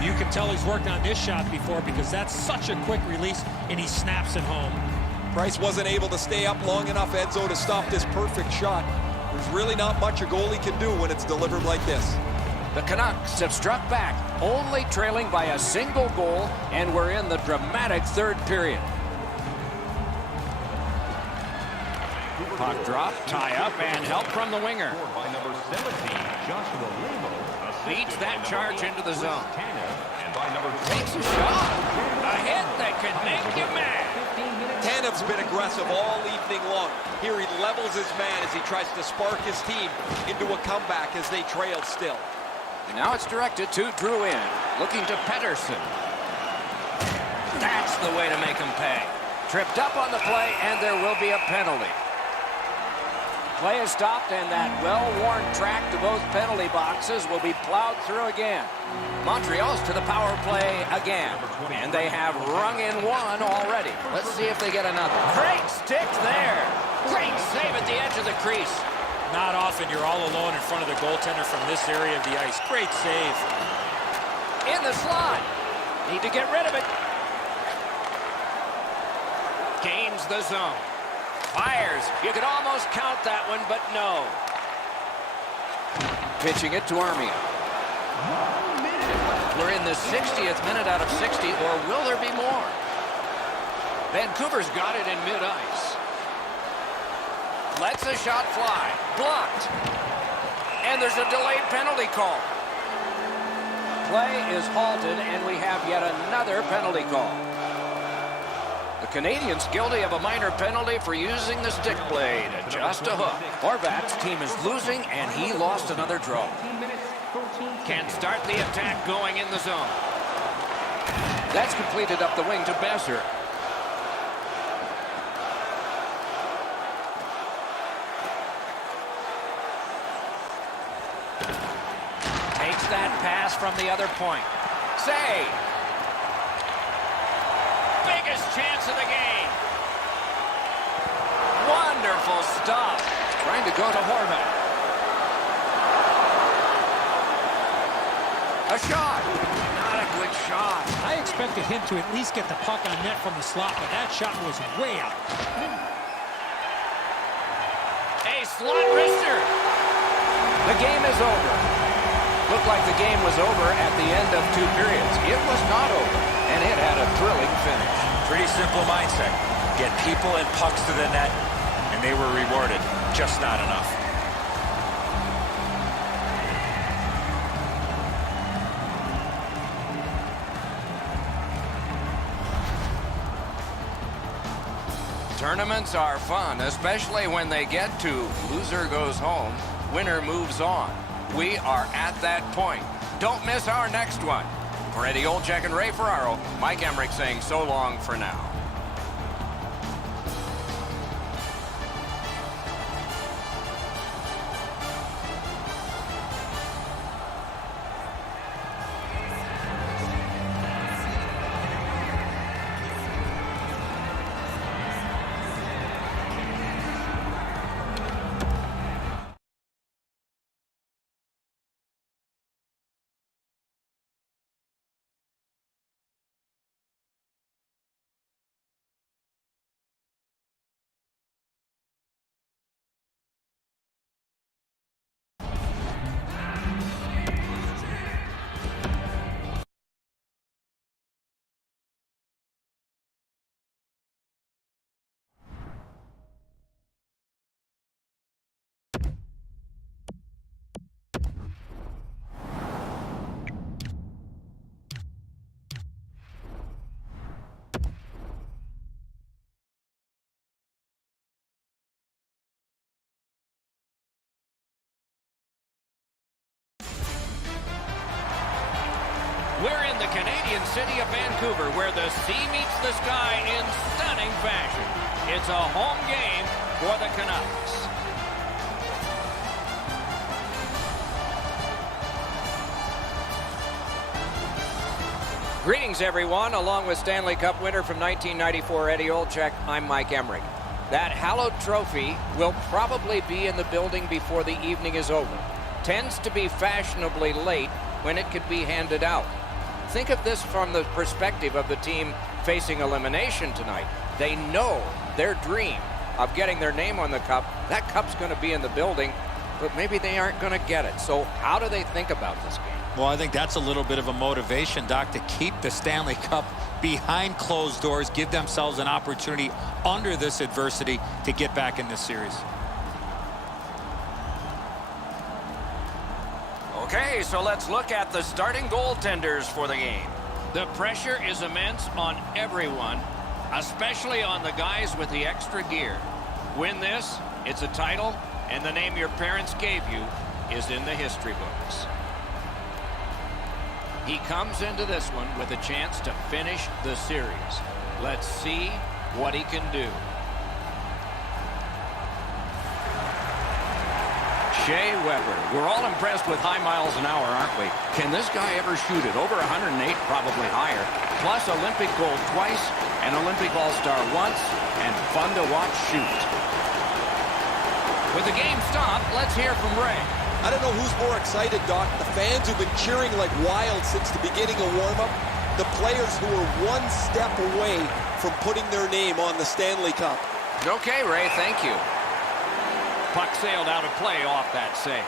You can tell he's worked on this shot before because that's such a quick release, and he snaps it home. Price wasn't able to stay up long enough, Edzo, to stop this perfect shot. There's really not much a goalie can do when it's delivered like this. The Canucks have struck back, only trailing by a single goal, and we're in the dramatic third period. Puck drop, tie up, and help from the winger. Scored by number 17, Joshua Lemo. beats that charge into the zone. And by number Takes a shot. A hit that could make you mad. Tanev's been aggressive all evening long. Here he levels his man as he tries to spark his team into a comeback as they trail still. And now it's directed to Drew in. Looking to Pettersson. That's the way to make him pay. Tripped up on the play, and there will be a penalty. Play is stopped, and that well-worn track to both penalty boxes will be plowed through again. Montreal's to the power play again, and they have rung in one already. Let's see if they get another. Great stick there. Great save at the edge of the crease. Not often you're all alone in front of the goaltender from this area of the ice. Great save. In the slot. Need to get rid of it. Gains the zone. Fires. You could almost count that one, but no. Pitching it to Armia. We're in the 60th minute out of 60, or will there be more? Vancouver's got it in mid-ice. Lets a shot fly. Blocked. And there's a delayed penalty call. Play is halted, and we have yet another penalty call. The Canadians guilty of a minor penalty for using the stick blade. Just a hook. Horvat's team is losing, and he lost another draw. Can start the attack going in the zone. That's completed up the wing to Besser. Takes that pass from the other point. Save. Biggest chance of the game. Wonderful stop. Trying to go to Horvat. A shot. Not a good shot. I expected him to at least get the puck on net from the slot, but that shot was way out. A slot wrister. The game is over. Looked like the game was over at the end of 2 periods. It was not over, and it had a thrilling finish. Pretty simple mindset. Get people and pucks to the net, and they were rewarded. Just not enough. Tournaments are fun, especially when they get to loser goes home, winner moves on. We are at that point. Don't miss our next one. For Eddie Olczyk and Ray Ferraro, Mike Emmerich saying so long for now. We're in the Canadian city of Vancouver, where the sea meets the sky in stunning fashion. It's a home game for the Canucks. Greetings, everyone. Along with Stanley Cup winner from 1994, Eddie Olczyk, I'm Mike Emmerich. That hallowed trophy will probably be in the building before the evening is over. Tends to be fashionably late when it could be handed out. Think of this from the perspective of the team facing elimination tonight. They know their dream of getting their name on the cup. That cup's going to be in the building, but maybe they aren't going to get it. So how do they think about this game? Well, I think that's a little bit of a motivation, Doc, to keep the Stanley Cup behind closed doors, give themselves an opportunity under this adversity to get back in this series. Okay, so let's look at the starting goaltenders for the game. The pressure is immense on everyone, especially on the guys with the extra gear. Win this, it's a title, and the name your parents gave you is in the history books. He comes into this one with a chance to finish the series. Let's see what he can do. Shea Weber. We're all impressed with high miles an hour, aren't we? Can this guy ever shoot it? Over 108, probably higher. Plus Olympic gold twice, an Olympic All-Star once, and fun to watch shoot. With the game stopped, let's hear from Ray. I don't know who's more excited, Doc. The fans who've been cheering like wild since the beginning of warm-up. The players who are one step away from putting their name on the Stanley Cup. Okay, Ray, thank you. Puck sailed out of play off that save.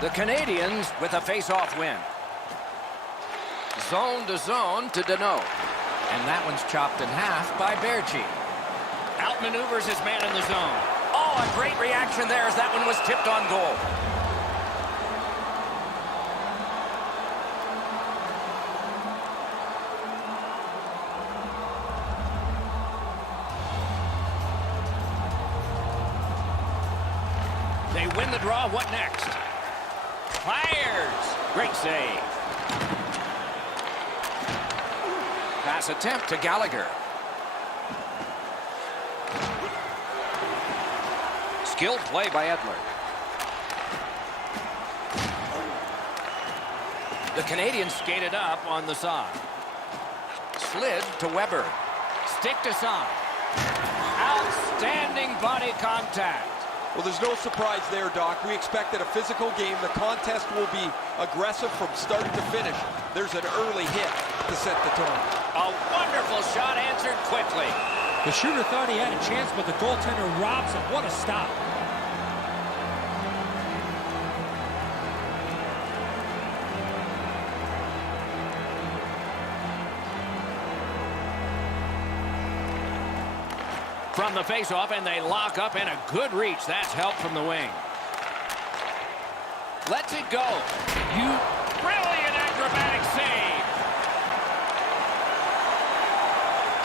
The Canadians with a face-off win. Zone to zone to Danault. And that one's chopped in half by Berchi. Outmaneuvers his man in the zone. Oh, a great reaction there as that one was tipped on goal. They win the draw. What next? Fires. Great save. Pass attempt to Gallagher. Skilled play by Edler. The Canadians skated up on the side. Slid to Weber. Stick to side. Outstanding body contact. Well, there's no surprise there, Doc. We expected a physical game. The contest will be aggressive from start to finish. There's an early hit to set the tone. A wonderful shot answered quickly. The shooter thought he had a chance, but the goaltender robs him. What a stop. From the faceoff, and they lock up in a good reach. That's help from the wing. Lets it go. Brilliant acrobatic save.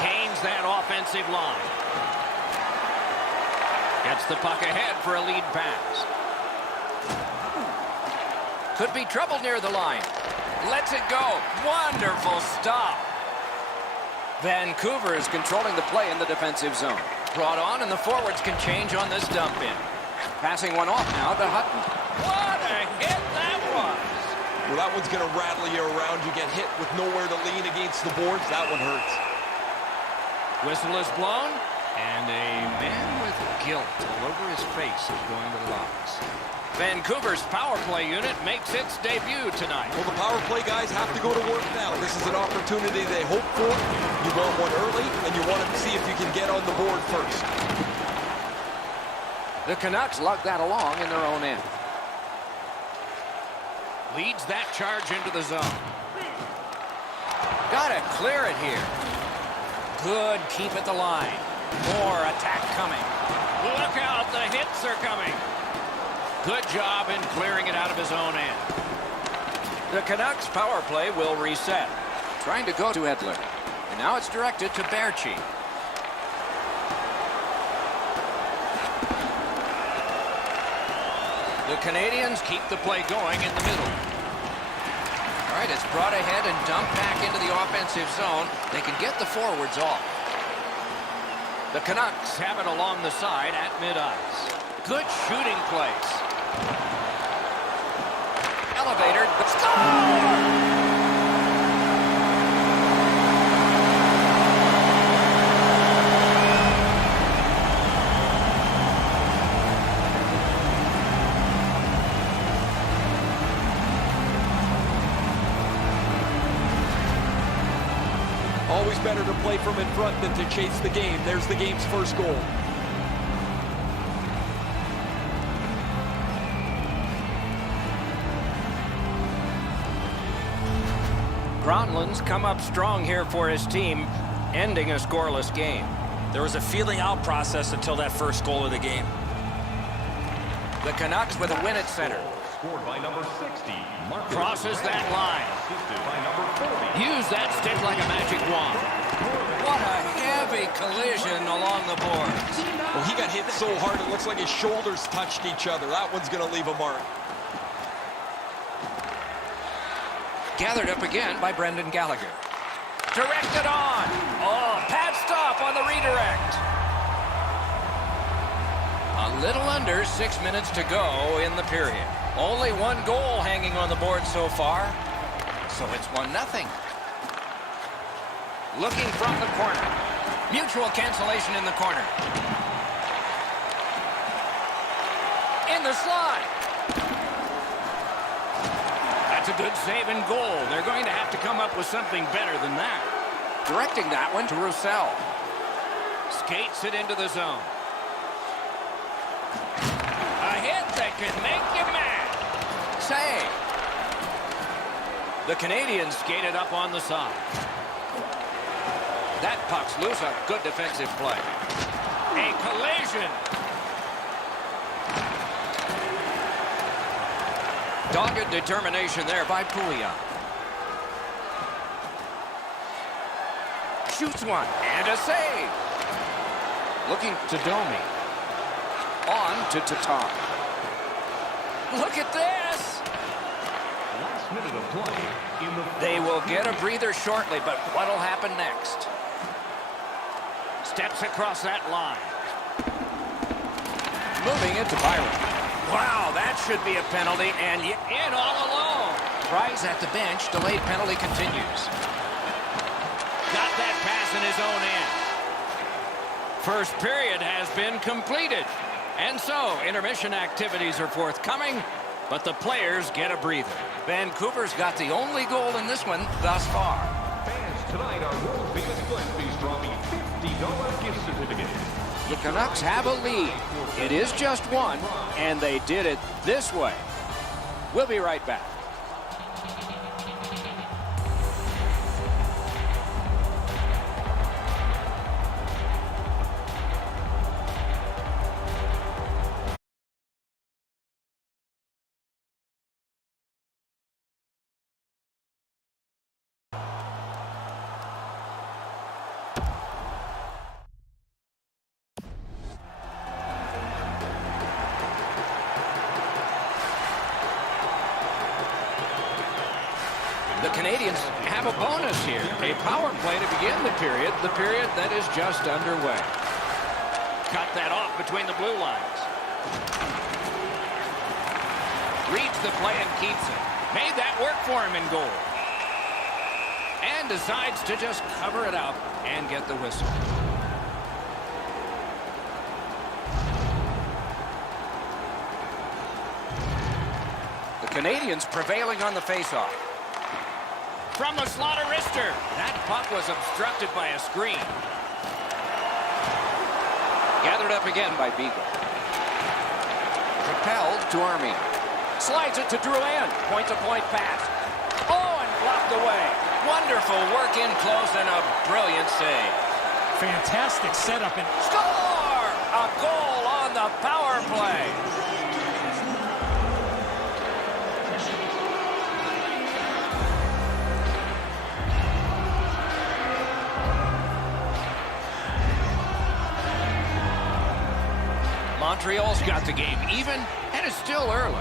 Gains that offensive line. Gets the puck ahead for a lead pass. Could be trouble near the line. Lets it go. Wonderful stop. Vancouver is controlling the play in the defensive zone. Brought on, and the forwards can change on this dump in. Passing one off now to Hutton. What a hit that was. Well, that one's going to rattle you around. You get hit with nowhere to lean against the boards. That one hurts. Whistle is blown, and a man with guilt all over his face is going to the box. Vancouver's power play unit makes its debut tonight. Well, the power play guys have to go to work now. This is an opportunity they hope for. You want one early, and you want to see if you can get on the board first. The Canucks lug that along in their own end. Leads that charge into the zone. Got to clear it here. Good keep at the line. More attack coming. Look out, the hits are coming. Good job in clearing it out of his own end. The Canucks power play will reset. Trying to go to Edler. And now it's directed to Berchi. The Canadians keep the play going in the middle. All right, it's brought ahead and dumped back into the offensive zone. They can get the forwards off. The Canucks have it along the side at mid-ice. Good shooting place. Elevator. Score! Always better to play from in front than to chase the game. There's the game's first goal. Gronlin's come up strong here for his team, ending a scoreless game. There was a feeling out process until that first goal of the game. The Canucks with a win at center. Scored by number 60. Crosses that line. Assisted by number 40. Use that stick like a magic wand. What a heavy collision along the boards. Well, he got hit so hard it looks like his shoulders touched each other. That one's going to leave a mark. Gathered up again by Brendan Gallagher. Directed on. Oh, pad stop on the redirect. A little under 6 minutes to go in the period. Only one goal hanging on the board so far. So it's 1-0. Looking from the corner. Mutual cancellation in the corner. In the slot. That's a good save and goal. They're going to have to come up with something better than that. Directing that one to Roussel. Skates it into the zone. A hit that could make you mad. Save. The Canadians skated up on the side. That puck's loose. A good defensive play. A collision. Dogged determination there by Pouliot. Shoots one and a save. Looking to Domi. On to Tatar. Look at this. Last minute of play in the... They will get a breather shortly, but what'll happen next? Steps across that line. Moving it to Byron. Wow, that should be a penalty, and in all alone. Price at the bench. Delayed penalty continues. Got that pass in his own end. First period has been completed. And so, intermission activities are forthcoming, but the players get a breather. Vancouver's got the only goal in this one thus far. Fans tonight are world famous Gillespie's dropping $50 gift certificate. The Canucks have a lead. It is just one, and they did it this way. We'll be right back. The Canadians have a bonus here. A power play to begin the period that is just underway. Cut that off between the blue lines. Reads the play and keeps it. Made that work for him in goal. And decides to just cover it up and get the whistle. The Canadians prevailing on the faceoff. From the slot of wrister. That puck was obstructed by a screen. Gathered up again by Beagle. Propelled to Armia. Slides it to Drouin. Point-to-point pass. Oh, and blocked away. Wonderful work in close and a brilliant save. Fantastic setup. And Score! A goal on the power play. Montreal's got the game even, and it's still early.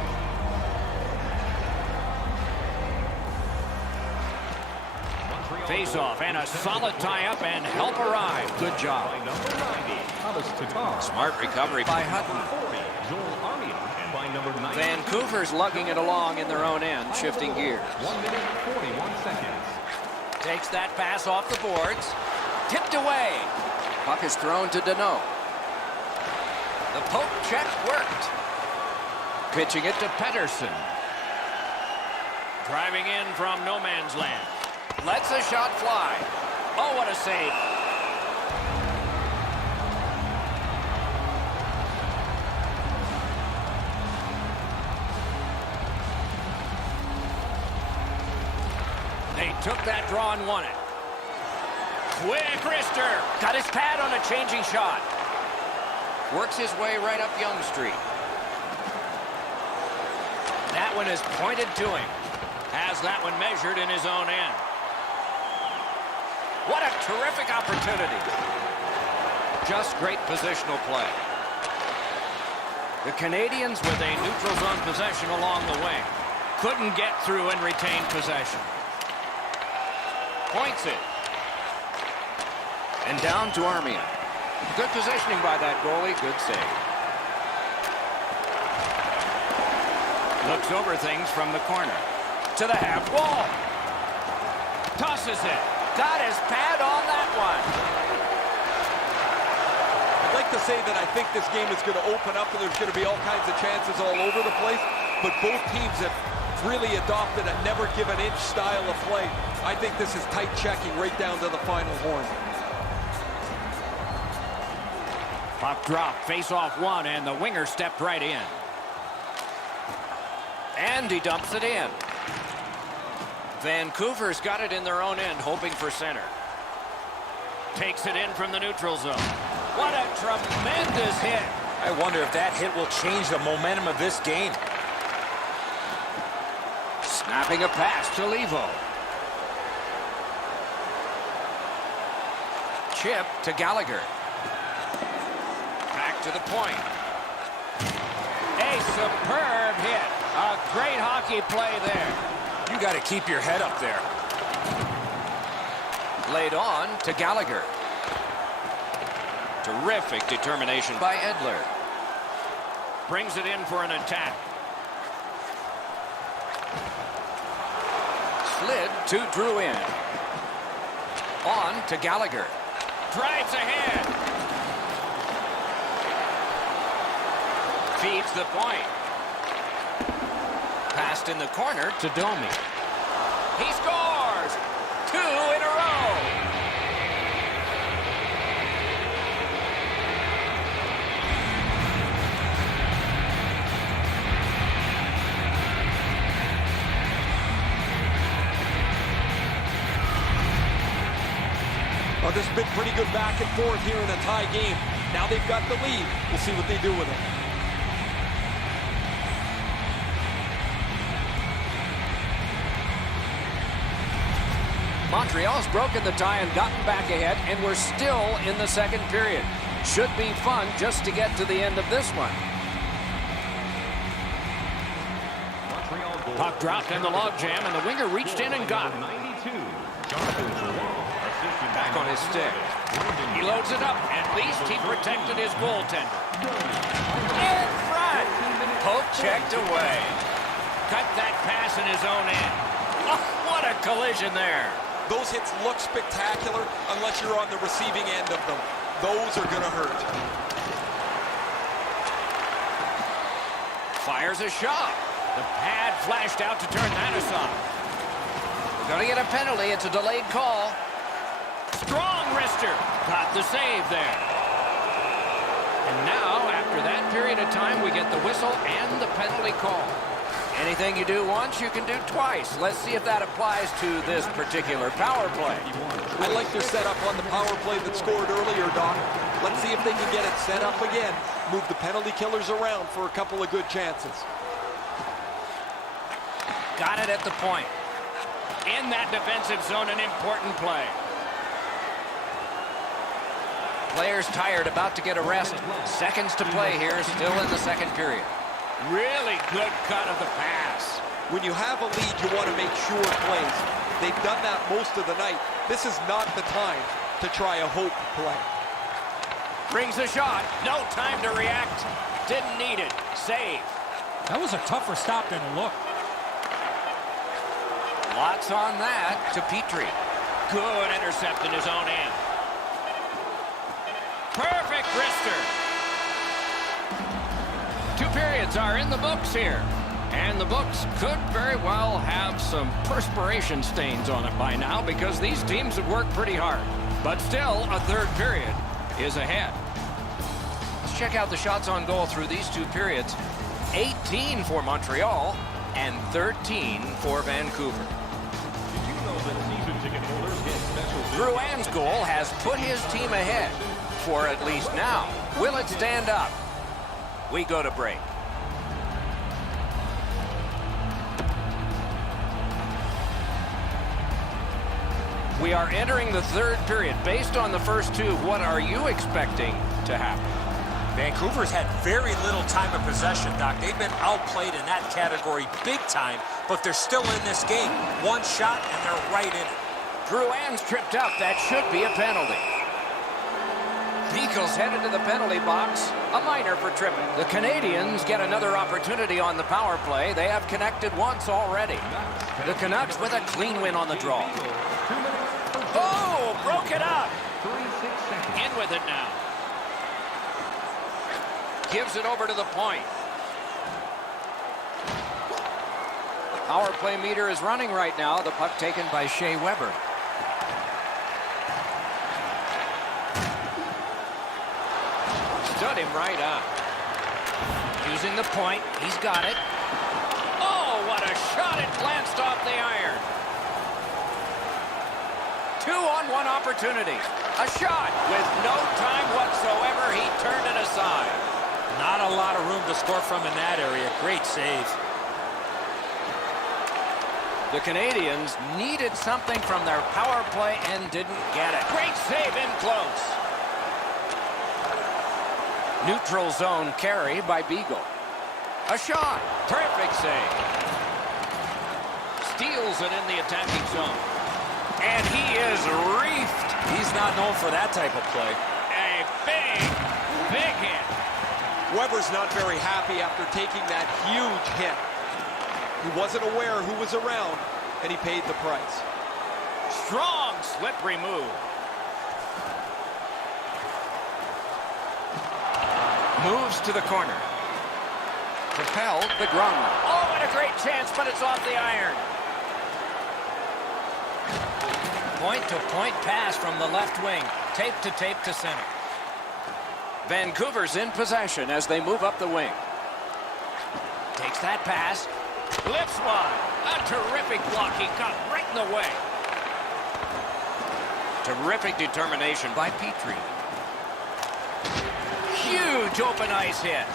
Face-off and a solid tie-up and help arrive. Good job. By number 90, Thomas Tatar. Smart recovery by Hutton. 40, Joel Armia. And by number 90, Vancouver's lugging it along in their own end, shifting gears. 1 minute, 41 seconds. Takes that pass off the boards. Tipped away. Puck is thrown to Deneau. The poke check worked. Pitching it to Pettersson. Driving in from no man's land. Lets a shot fly. Oh, what a save. They took that draw and won it. Quick wrister. Got his pad on a changing shot. Works his way right up Young Street. That one is pointed to him. Has that one measured in his own end. What a terrific opportunity. Just great positional play. The Canadians with a neutral zone possession along the wing. Couldn't get through and retain possession. Points it. And down to Armia. Good positioning by that goalie. Good save. Looks over things from the corner. To the half wall. Tosses it. Got his pad on that one. I'd like to say that I think this game is going to open up and there's going to be all kinds of chances all over the place, but both teams have really adopted a never-give-an-inch style of play. I think this is tight checking right down to the final horn. Puck drop, face-off one, and the winger stepped right in. And he dumps it in. Vancouver's got it in their own end, hoping for center. Takes it in from the neutral zone. What a tremendous hit. I wonder if that hit will change the momentum of this game. Snapping a pass to Levo. Chip to Gallagher. Back to the point. A superb hit. A great hockey play there. You got to keep your head up there. Laid on to Gallagher. Terrific determination By Edler. brings it in for an attack. Slid to Drouin. On to Gallagher. Drives ahead. Feeds the point. Passed in the corner to Domi. He scores! 2 in a row. Well, this has been pretty good back and forth here in a tie game. Now they've got the lead. We'll see what they do with it. Montreal's broken the tie and gotten back ahead, and we're still in the second period. Should be fun just to get to the end of this one. Puck dropped in the logjam, and the winger reached in and got it. 92. Jonathan Giroux, assisted Back on his stick. He loads it up. At least he protected his goaltender. In front. Poke checked away. Cut that pass in his own end. Oh, what a collision there. Those hits look spectacular unless you're on the receiving end of them. Those are going to hurt. Fires a shot. The pad flashed out to turn that aside. We're going to get a penalty. It's a delayed call. Strong wrister. Got the save there. And now, after that period of time, we get the whistle and the penalty call. Anything you do once, you can do twice. Let's see if that applies to this particular power play. I like their setup on the power play that scored earlier, Doc. Let's see if they can get it set up again. Move the penalty killers around for a couple of good chances. Got it at the point. In that defensive zone, an important play. Players tired, about to get a rest. Seconds to play here, still in the second period. Really good cut of the pass. When you have a lead, you want to make sure plays. They've done that most of the night. This is not the time to try a hope play. Brings a shot. No time to react. Didn't need it. Save. That was a tougher stop than it looked. Lots on that to Petrie. Good intercept in his own end. Perfect wrister. 2 periods are in the books here. And the books could very well have some perspiration stains on it by now because these teams have worked pretty hard. But still, a third period is ahead. Let's check out the shots on goal through these 2 periods. 18 for Montreal and 13 for Vancouver. Did you know that Drouin's goal has put his team ahead, for at least now. Will it stand up? We go to break. We are entering the third period. Based on the first two, what are you expecting to happen? Vancouver's had very little time of possession, Doc. They've been outplayed in that category big time, but they're still in this game. One shot, and they're right in it. Drouin's tripped up. That should be a penalty. Beagle's headed to the penalty box. A minor for tripping. The Canadians get another opportunity on the power play. They have connected once already. The Canucks with a clean win on the draw. Oh, broke it up. In with it now. Gives it over to the point. Power play meter is running right now. The puck taken by Shea Weber. Stood him right up. Using the point. He's got it. Oh, what a shot. It glanced off the iron. 2-on-1 opportunity. A shot with no time whatsoever. He turned it aside. Not a lot of room to score from in that area. Great save. The Canadians needed something from their power play and didn't get it. Great save in close. Neutral zone carry by Beagle. A shot. Terrific save. Steals it in the attacking zone. And he is reefed. He's not known for that type of play. A big hit. Weber's not very happy after taking that huge hit. He wasn't aware who was around, and he paid the price. Strong slippery move. Moves to the corner. Propelled the Grommer. Oh, what a great chance, but it's off the iron. Point-to-point pass from the left wing. Tape to center. Vancouver's in possession as they move up the wing. Takes that pass. Lifts one. A terrific block. He got right in the way. Terrific determination by Petrie. Huge open ice hit.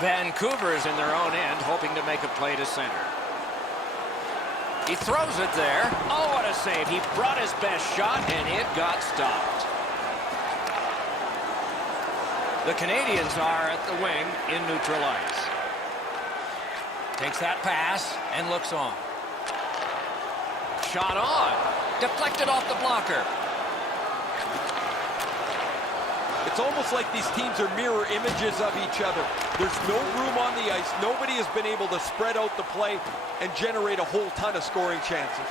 Vancouver's in their own end, hoping to make a play to center. He throws it there. Oh, what a save. He brought his best shot, and it got stopped. The Canadians are at the wing in neutral ice. Takes that pass and looks on. Shot on. Deflected off the blocker. It's almost like these teams are mirror images of each other. There's no room on the ice. Nobody has been able to spread out the play and generate a whole ton of scoring chances.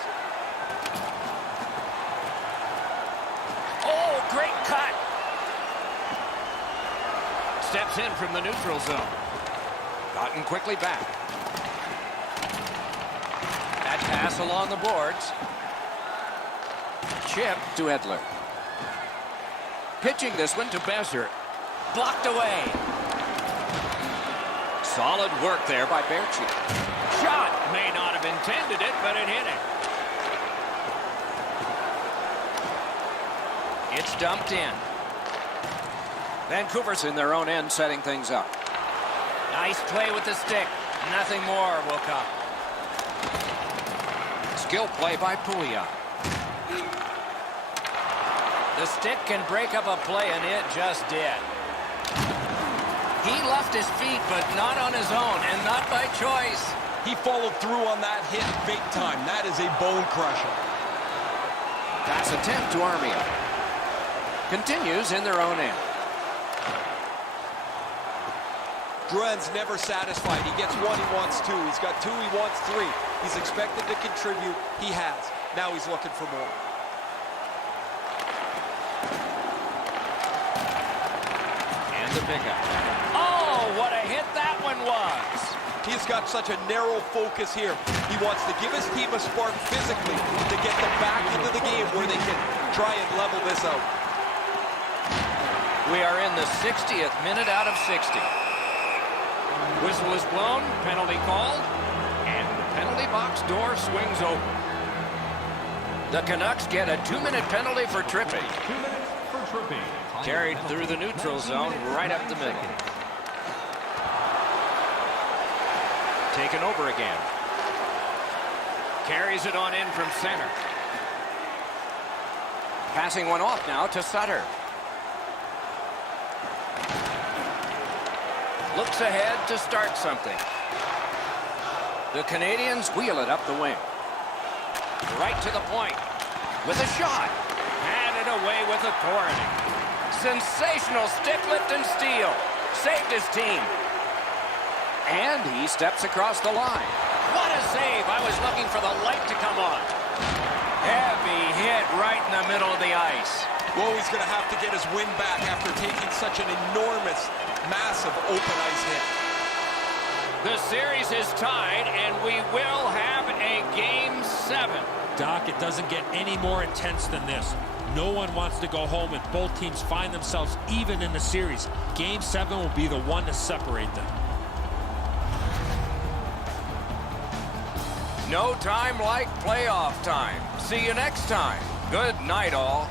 Oh, great cut. Steps in from the neutral zone. Gotten quickly back. That pass along the boards. Chip to Edler. Pitching this one to Besser. Blocked away. Solid work there by Berchi. Shot. May not have intended it, but it hit it. It's dumped in. Vancouver's in their own end, setting things up. Nice play with the stick. Nothing more will come. Skill play by Pouliot. The stick can break up a play, and it just did. He left his feet, but not on his own, and not by choice. He followed through on that hit big time. That is a bone crusher. Pass attempt to Armia. Continues in their own end. Drouin's never satisfied. He gets one, he wants two. He's got two, he wants three. He's expected to contribute. He has. Now he's looking for more. The pickup. Oh, what a hit that one was. He's got such a narrow focus here. He wants to give his team a spark physically to get them back into the game where they can try and level this out. We are in the 60th minute out of 60. Whistle is blown, penalty called, and the penalty box door swings open. The Canucks get a 2-minute penalty for tripping. 2 minutes for tripping. Carried through the neutral zone, right up the middle. Taken over again. Carries it on in from center. Passing one off now to Sutter. Looks ahead to start something. The Canadians wheel it up the wing. Right to the point. With a shot. Had it away with authority. Sensational stick lift and steal. Saved his team. And he steps across the line. What a save. I was looking for the light to come on. Heavy hit right in the middle of the ice. Well, he's going to have to get his win back after taking such an enormous, massive open ice hit. The series is tied, and we will have a Game 7. Doc, it doesn't get any more intense than this. No one wants to go home, and both teams find themselves even in the series. Game 7 will be the one to separate them. No time like playoff time. See you next time. Good night, all.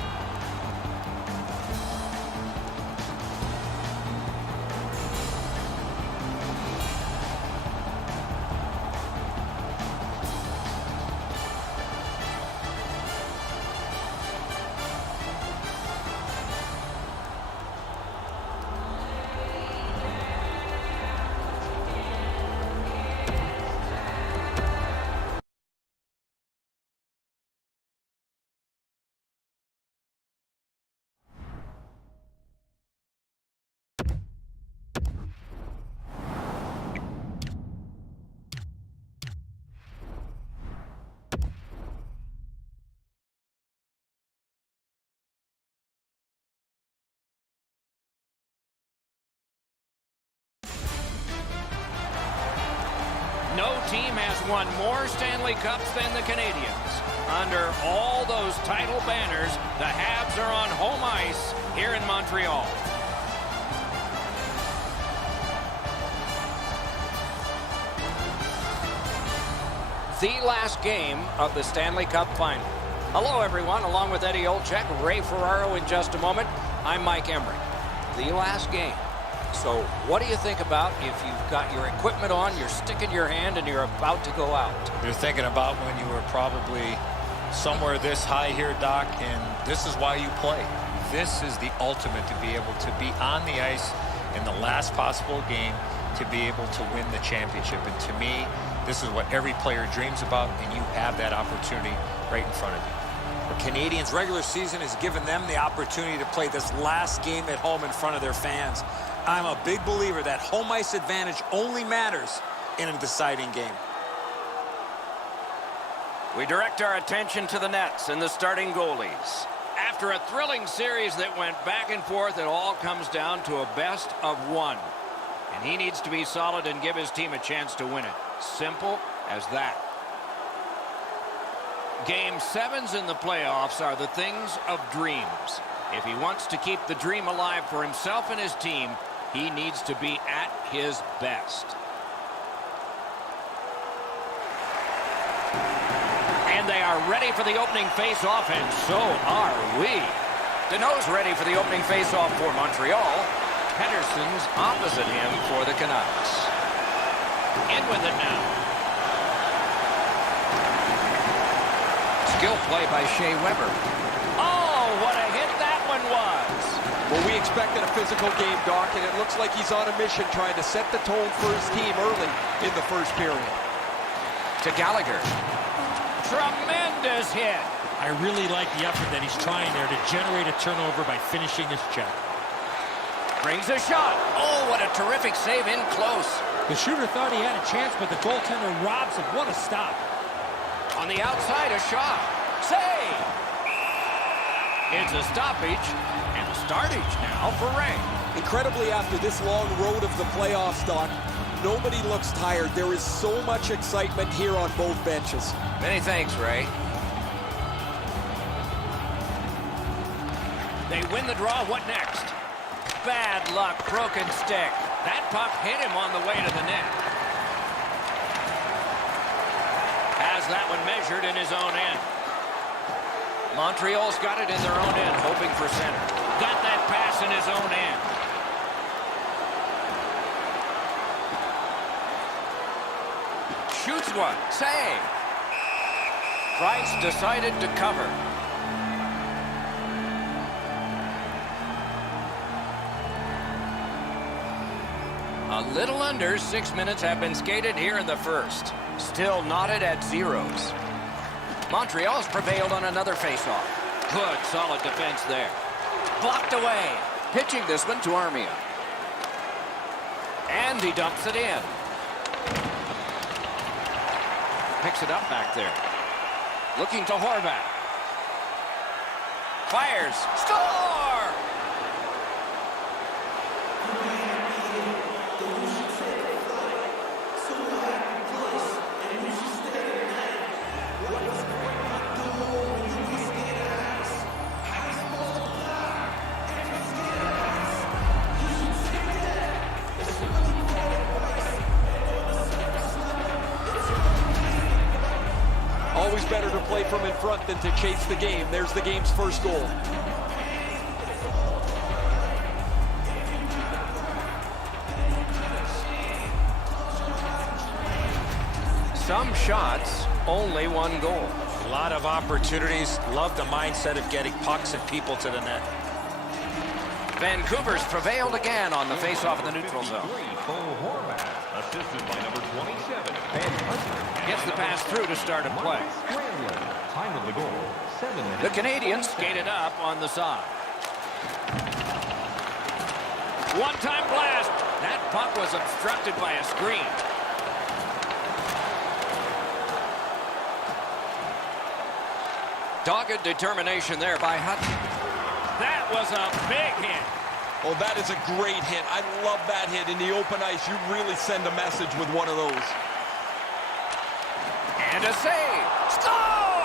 No team has won more Stanley Cups than the Canadians. Under all those title banners, the Habs are on home ice here in Montreal. The last game of the Stanley Cup final. Hello, everyone. Along with Eddie Olczyk, Ray Ferraro in just a moment. I'm Mike Emmerich. The last game. So what do you think about if you've got your equipment on, you're sticking your hand, and you're about to go out? You're thinking about when you were probably somewhere this high here, Doc, and this is why you play. This is the ultimate, to be able to be on the ice in the last possible game to be able to win the championship. And to me, this is what every player dreams about, and you have that opportunity right in front of you. The Canadians' regular season has given them the opportunity to play this last game at home in front of their fans. I'm a big believer that home ice advantage only matters in a deciding game. We direct our attention to the nets and the starting goalies. After a thrilling series that went back and forth, it all comes down to a best of one. And he needs to be solid and give his team a chance to win it. Simple as that. Game 7s in the playoffs are the things of dreams. If he wants to keep the dream alive for himself and his team, he needs to be at his best. And they are ready for the opening face-off, and so are we. Deneau's ready for the opening face-off for Montreal. Pettersson's opposite him for the Canucks. In with it now. Skill play by Shea Weber. Oh, what a hit that one was. Well, we expected a physical game, Doc, and it looks like he's on a mission trying to set the tone for his team early in the first period. To Gallagher. Tremendous hit. I really like the effort that he's trying there to generate a turnover by finishing his check. Brings a shot. Oh, what a terrific save in close. The shooter thought he had a chance, but the goaltender robs him. What a stop. On the outside, a shot. Save! It's a stoppage and a startage now for Ray. Incredibly, after this long road of the playoffs, Doc, nobody looks tired. There is so much excitement here on both benches. Many thanks, Ray. They win the draw. What next? Bad luck, broken stick. That puck hit him on the way to the net. Has that one measured in his own end. Montreal's got it in their own end, hoping for center. Got that pass in his own end. Shoots one. Save. Price decided to cover. A little under 6 minutes have been skated here in the first. Still knotted at zeros. Montreal's prevailed on another faceoff. Good, solid defense there. Blocked away. Pitching this one to Armia. And he dumps it in. Picks it up back there. Looking to Horvat. Fires. Score! Always better to play from in front than to chase the game. There's the game's first goal. Some shots, only one goal. A lot of opportunities. Love the mindset of getting pucks and people to the net. Vancouver's prevailed again on the faceoff in the neutral zone. Assisted by number 27. Gets the pass through to start a play. Time of the goal, 7 minutes. The Canadians skated up on the side. One-time blast. That puck was obstructed by a screen. Dogged determination there by Hutton. That was a big hit. Oh, that is a great hit. I love that hit. In the open ice, you really send a message with one of those. And a save. Score!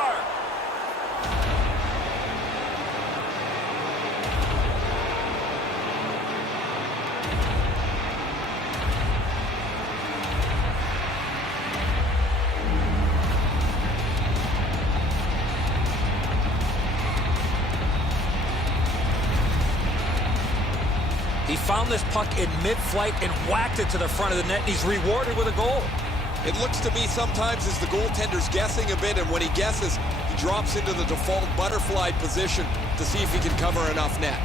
He found this puck in mid-flight and whacked it to the front of the net, and he's rewarded with a goal. It looks to me sometimes as the goaltender's guessing a bit, and when he guesses, he drops into the default butterfly position to see if he can cover enough net.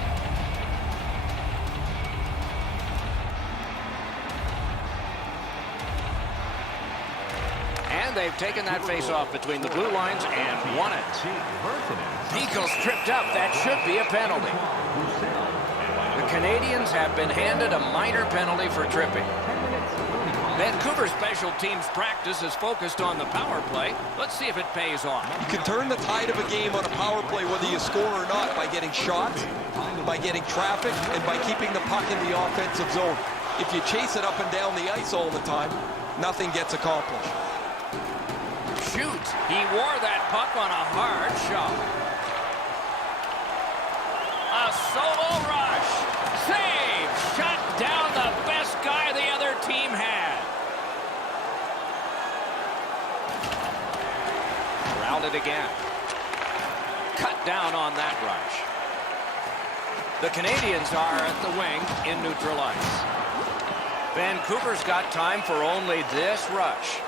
And they've taken that face-off between the blue lines and won it. Nico's tripped up. That should be a penalty. The Canadians have been handed a minor penalty for tripping. Vancouver special teams practice is focused on the power play. Let's see if it pays off. You can turn the tide of a game on a power play whether you score or not by getting shots, by getting traffic, and by keeping the puck in the offensive zone. If you chase it up and down the ice all the time, nothing gets accomplished. Shoot! He wore that puck on a hard shot. A solo rush. Save! Shut down the best guy the other team had. Routed again. Cut down on that rush. The Canadians are at the wing in neutral ice. Vancouver's got time for only this rush.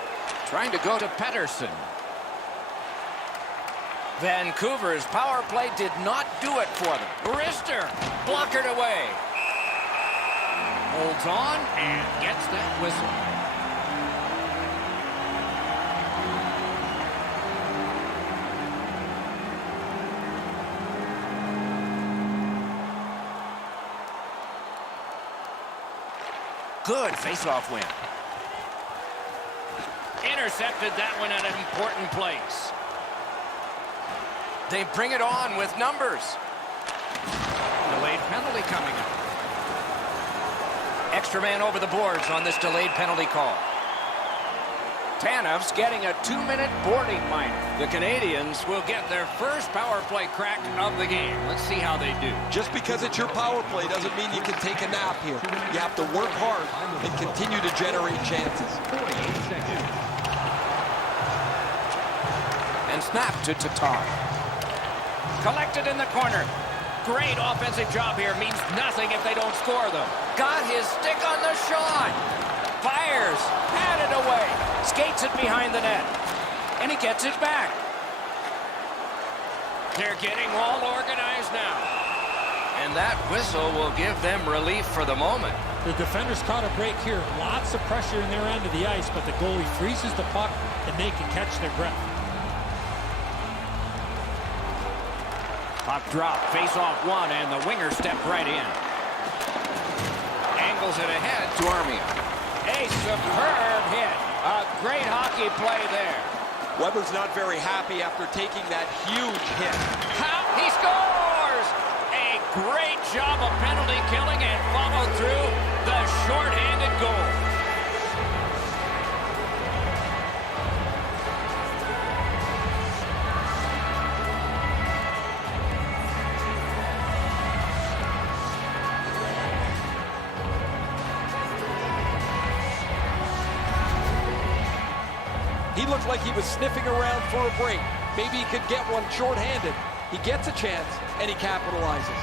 Trying to go to Pettersson. Vancouver's power play did not do it for them. Rister blockered away. Holds on and gets that whistle. Good face-off win. Intercepted that one at an important place. They bring it on with numbers. Delayed penalty coming up. Extra man over the boards on this delayed penalty call. Tanev's getting a 2-minute boarding minor. The Canadians will get their first power play crack of the game. Let's see how they do. Just because it's your power play doesn't mean you can take a nap here. You have to work hard and continue to generate chances. 48 seconds. And snap to Tatar. Collected in the corner. Great offensive job here. Means nothing if they don't score, though. Got his stick on the shot. Fires. Had it away. Skates it behind the net. And he gets it back. They're getting all organized now. And that whistle will give them relief for the moment. The defenders caught a break here. Lots of pressure in their end of the ice, but the goalie freezes the puck and they can catch their breath. Puck drop, face off one, and the winger stepped right in. Angles it ahead to Armia. A superb hit. A great hockey play there. Weber's not very happy after taking that huge hit. How he scores! A great job of penalty killing and followed through the shorthanded goal. He looked like he was sniffing around for a break. Maybe he could get one shorthanded. He gets a chance, and he capitalizes.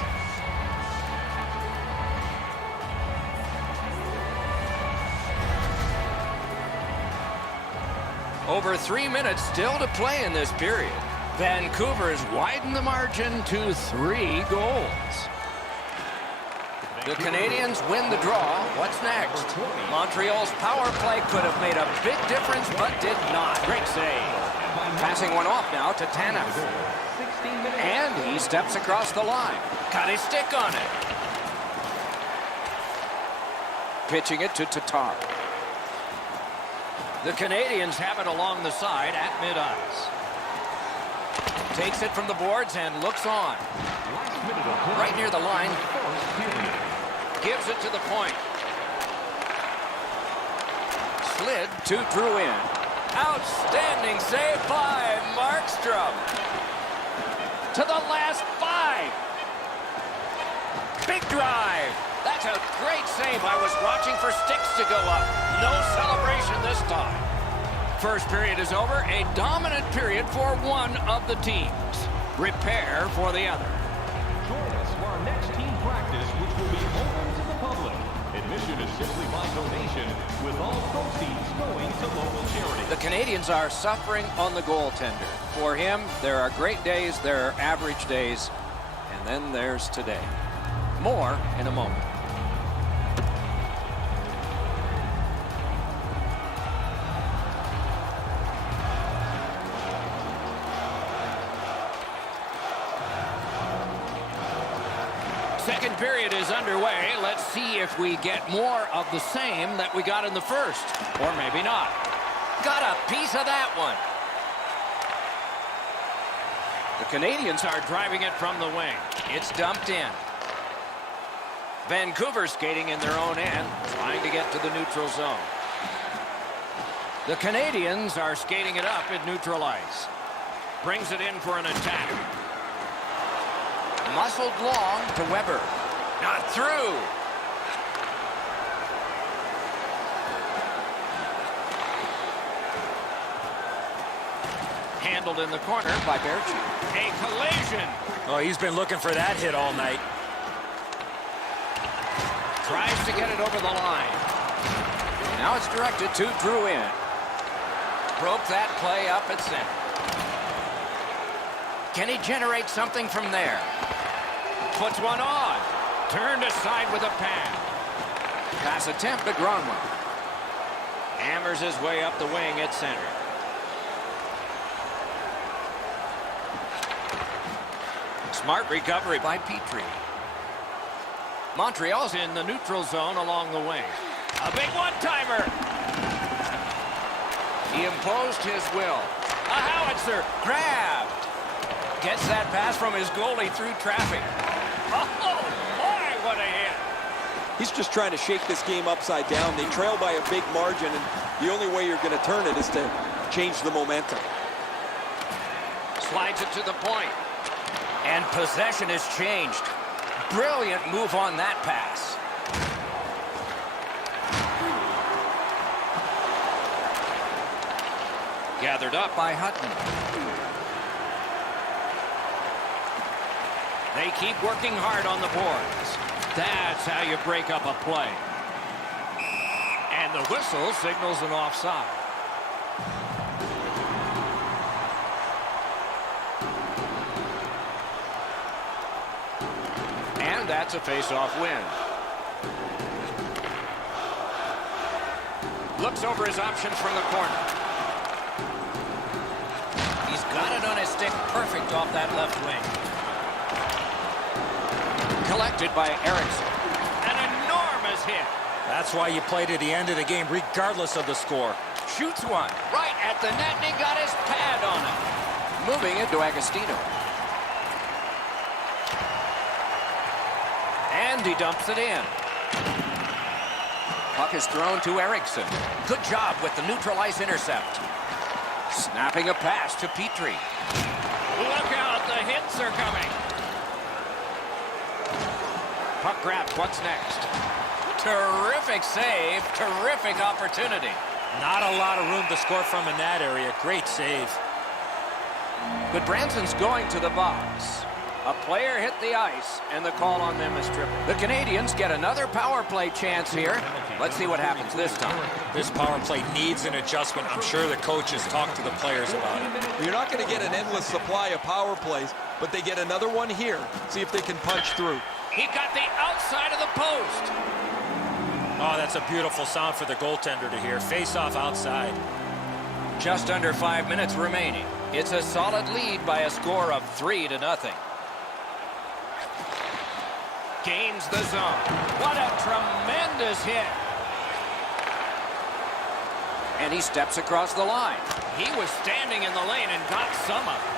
Over 3 minutes still to play in this period. Vancouver's widened the margin to 3 goals. The Canadiens win the draw. What's next? Montreal's power play could have made a big difference, but did not. Great save. Passing one off now to Tanev. And he steps across the line. Got his stick on it. Pitching it to Tatar. The Canadiens have it along the side at mid-ice. Takes it from the boards and looks on. Right near the line. Gives it to the point. Slid to Drouin. Outstanding save by Markstrom. To the last 5. Big drive. That's a great save. I was watching for sticks to go up. No celebration this time. First period is over. A dominant period for one of the teams. Repair for the other. Join us for our next team practice, which will be open to the public. Admission is simply by donation, with all proceeds going to local charity. The Canadiens are suffering on the goaltender. For him, there are great days, there are average days, and then there's today. More in a moment. Second period is underway. Let's see if we get more of the same that we got in the first. Or maybe not. Got a piece of that one. The Canadiens are driving it from the wing. It's dumped in. Vancouver skating in their own end, trying to get to the neutral zone. The Canadiens are skating it up at neutral ice. Brings it in for an attack. Muscled long to Weber. Not through. Handled in the corner by Berchi. A collision. Oh, he's been looking for that hit all night. Tries to get it over the line. Now it's directed to Drouin. Broke that play up at center. Can he generate something from there? Puts one on. Turned aside with a pad. Pass attempt to Gronwell. Hammers his way up the wing at center. Smart recovery by Petrie. Montreal's in the neutral zone along the wing. A big one-timer. He imposed his will. A howitzer grabbed. Gets that pass from his goalie through traffic. Oh, boy, what a hit. He's just trying to shake this game upside down. They trail by a big margin, and the only way you're going to turn it is to change the momentum. Slides it to the point. And possession has changed. Brilliant move on that pass. Gathered up by Hutton. They keep working hard on the boards. That's how you break up a play. And the whistle signals an offside. And that's a face-off win. Looks over his options from the corner. He's got it on his stick perfect off that left wing. Collected by Erickson. An enormous hit. That's why you play to the end of the game, regardless of the score. Shoots one right at the net, and he got his pad on it. Moving it to Agostino. And he dumps it in. Puck is thrown to Erickson. Good job with the neutral ice intercept. Snapping a pass to Petrie. Look out, the hits are coming. Puck grab, what's next? Terrific save, terrific opportunity. Not a lot of room to score from in that area. Great save. But Branson's going to the box. A player hit the ice, and the call on them is triple. The Canadians get another power play chance here. Let's see what happens this time. This power play needs an adjustment. I'm sure the coaches talk to the players about it. You're not going to get an endless supply of power plays, but they get another one here. See if they can punch through. He got the outside of the post. Oh, that's a beautiful sound for the goaltender to hear. Face-off outside. Just under 5 minutes remaining. It's a solid lead by a score of 3-0. Gains the zone. What a tremendous hit. And he steps across the line. He was standing in the lane and got some of it.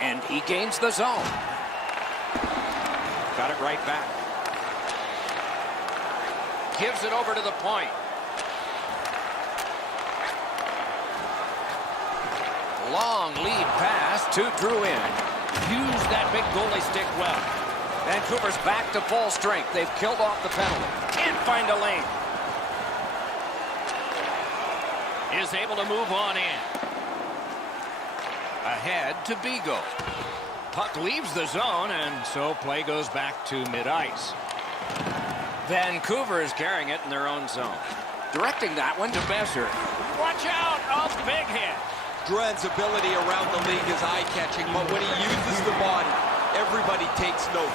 And he gains the zone. Got it right back. Gives it over to the point. Long lead pass to Drouin. Use that big goalie stick well. Vancouver's back to full strength. They've killed off the penalty. Can't find a lane. Is able to move on in. Ahead to Beagle. Puck leaves the zone, and so play goes back to mid-ice. Vancouver is carrying it in their own zone. Directing that one to Besser. Watch out! Oh, big hit. Drouin's ability around the league is eye-catching, but when he uses the body, everybody takes note.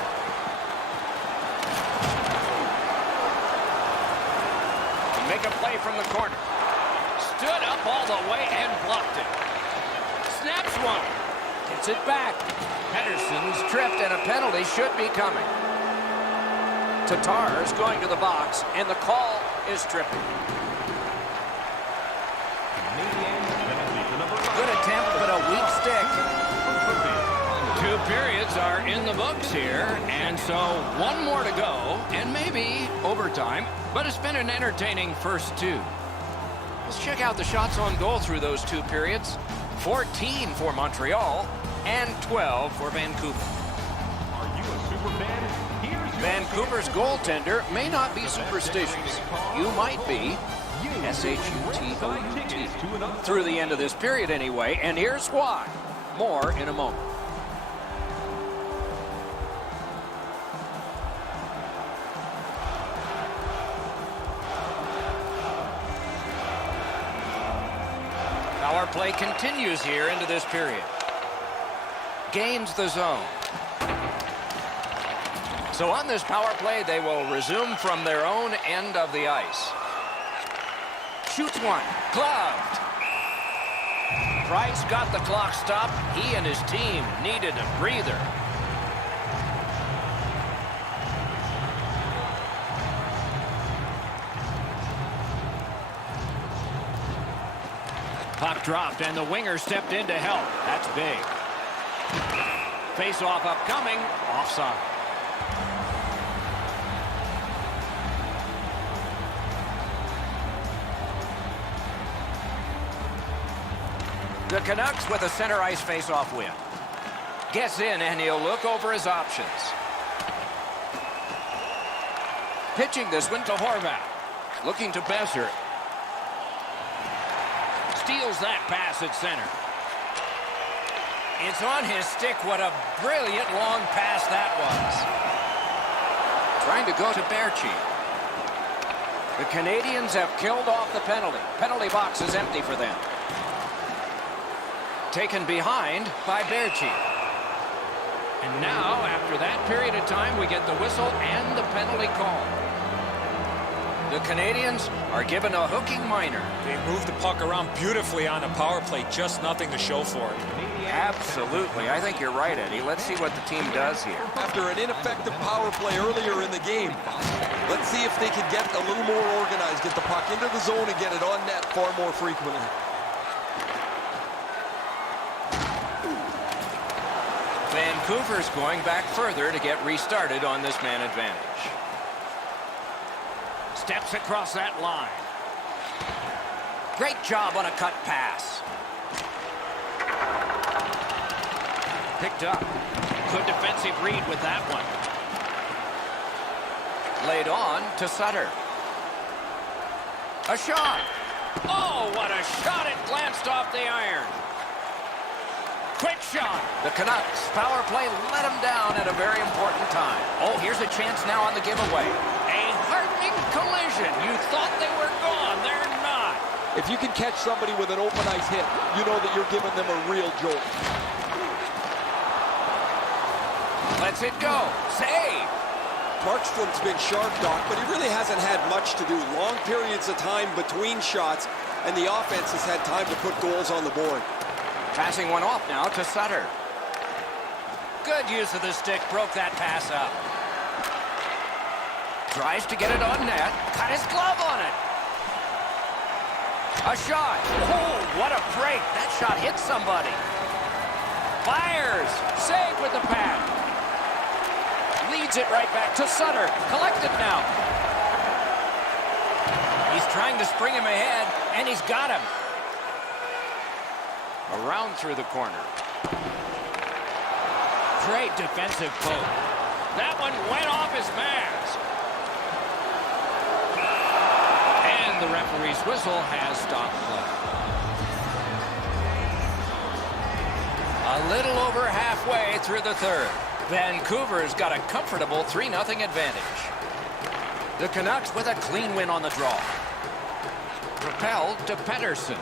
Make a play from the corner. Stood up all the way and blocked it. Snaps one. Gets it back. Henderson's tripped, and a penalty should be coming. Tatar's going to the box, and the call is tripping. Good attempt, but a weak stick. 2 periods are in the books here, and so one more to go, and maybe overtime, but it's been an entertaining first 2. Let's check out the shots on goal through those 2 periods. 14 for Montreal and 12 for Vancouver. Are you a super fan? Here's your Vancouver's goaltender may not be superstitious. You might be. S-H-U-T-O-U-T. Through the end of this period anyway, and here's why. More in a moment. Power play continues here into this period. Gains the zone. So on this power play, they will resume from their own end of the ice. Shoots one. Gloved. Price got the clock stopped. He and his team needed a breather. Puck dropped, and the winger stepped in to help. That's big. Face-off upcoming. Offside. The Canucks with a center ice face-off win. Gets in, and he'll look over his options. Pitching this one to Horvat. Looking to Besser. Steals that pass at center. It's on his stick. What a brilliant long pass that was. Trying to go to Berchi. The Canadians have killed off the penalty. Penalty box is empty for them. Taken behind by Berchi. And now, after that period of time, we get the whistle and the penalty call. The Canadians are given a hooking minor. They moved the puck around beautifully on the power play, just nothing to show for it. Absolutely. I think you're right, Eddie. Let's see what the team does here. After an ineffective power play earlier in the game, let's see if they can get a little more organized, get the puck into the zone and get it on net far more frequently. Vancouver's going back further to get restarted on this man advantage. Steps across that line. Great job on a cut pass. Picked up. Good defensive read with that one. Laid on to Sutter. A shot. Oh, what a shot. It glanced off the iron. Quick shot. The Canucks power play let them down at a very important time. Oh, here's a chance now on the giveaway. A heartening collision. You thought they were gone. They're not. If you can catch somebody with an open ice hit, you know that you're giving them a real jolt. Lets it go. Save. Markstrom's been sharp, Doc, but he really hasn't had much to do. Long periods of time between shots, and the offense has had time to put goals on the board. Passing one off now to Sutter. Good use of the stick. Broke that pass up. Tries to get it on net. Cut his glove on it. A shot. Oh, what a break. That shot hit somebody. Fires. Save with the pad. Leads it right back to Sutter. Collected now. He's trying to spring him ahead, and he's got him. Around through the corner. Great defensive poke. That one went off his mask. And the referee's whistle has stopped play. A little over halfway through the third. Vancouver's got a comfortable 3-0 advantage. The Canucks with a clean win on the draw. Propelled to Pettersson.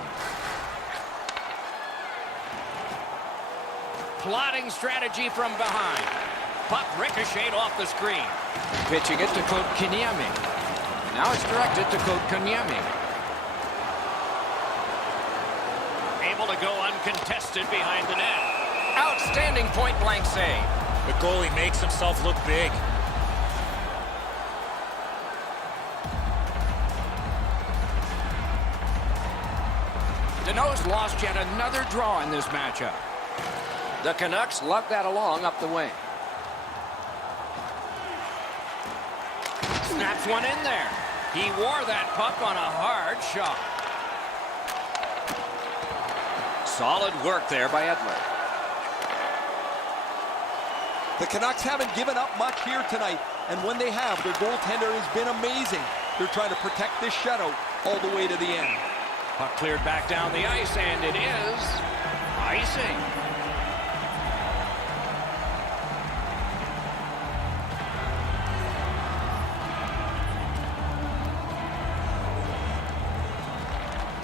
Plotting strategy from behind. Puck ricocheted off the screen. Pitching it to Kotkaniemi. Now it's directed to Kotkaniemi. Able to go uncontested behind the net. Outstanding point-blank save. The goalie makes himself look big. Danault's lost yet another draw in this matchup. The Canucks lug that along up the wing. Snaps one in there. He wore that puck on a hard shot. Solid work there by Edler. The Canucks haven't given up much here tonight, and when they have, their goaltender has been amazing. They're trying to protect this shutout all the way to the end. Puck cleared back down the ice, and it is icing.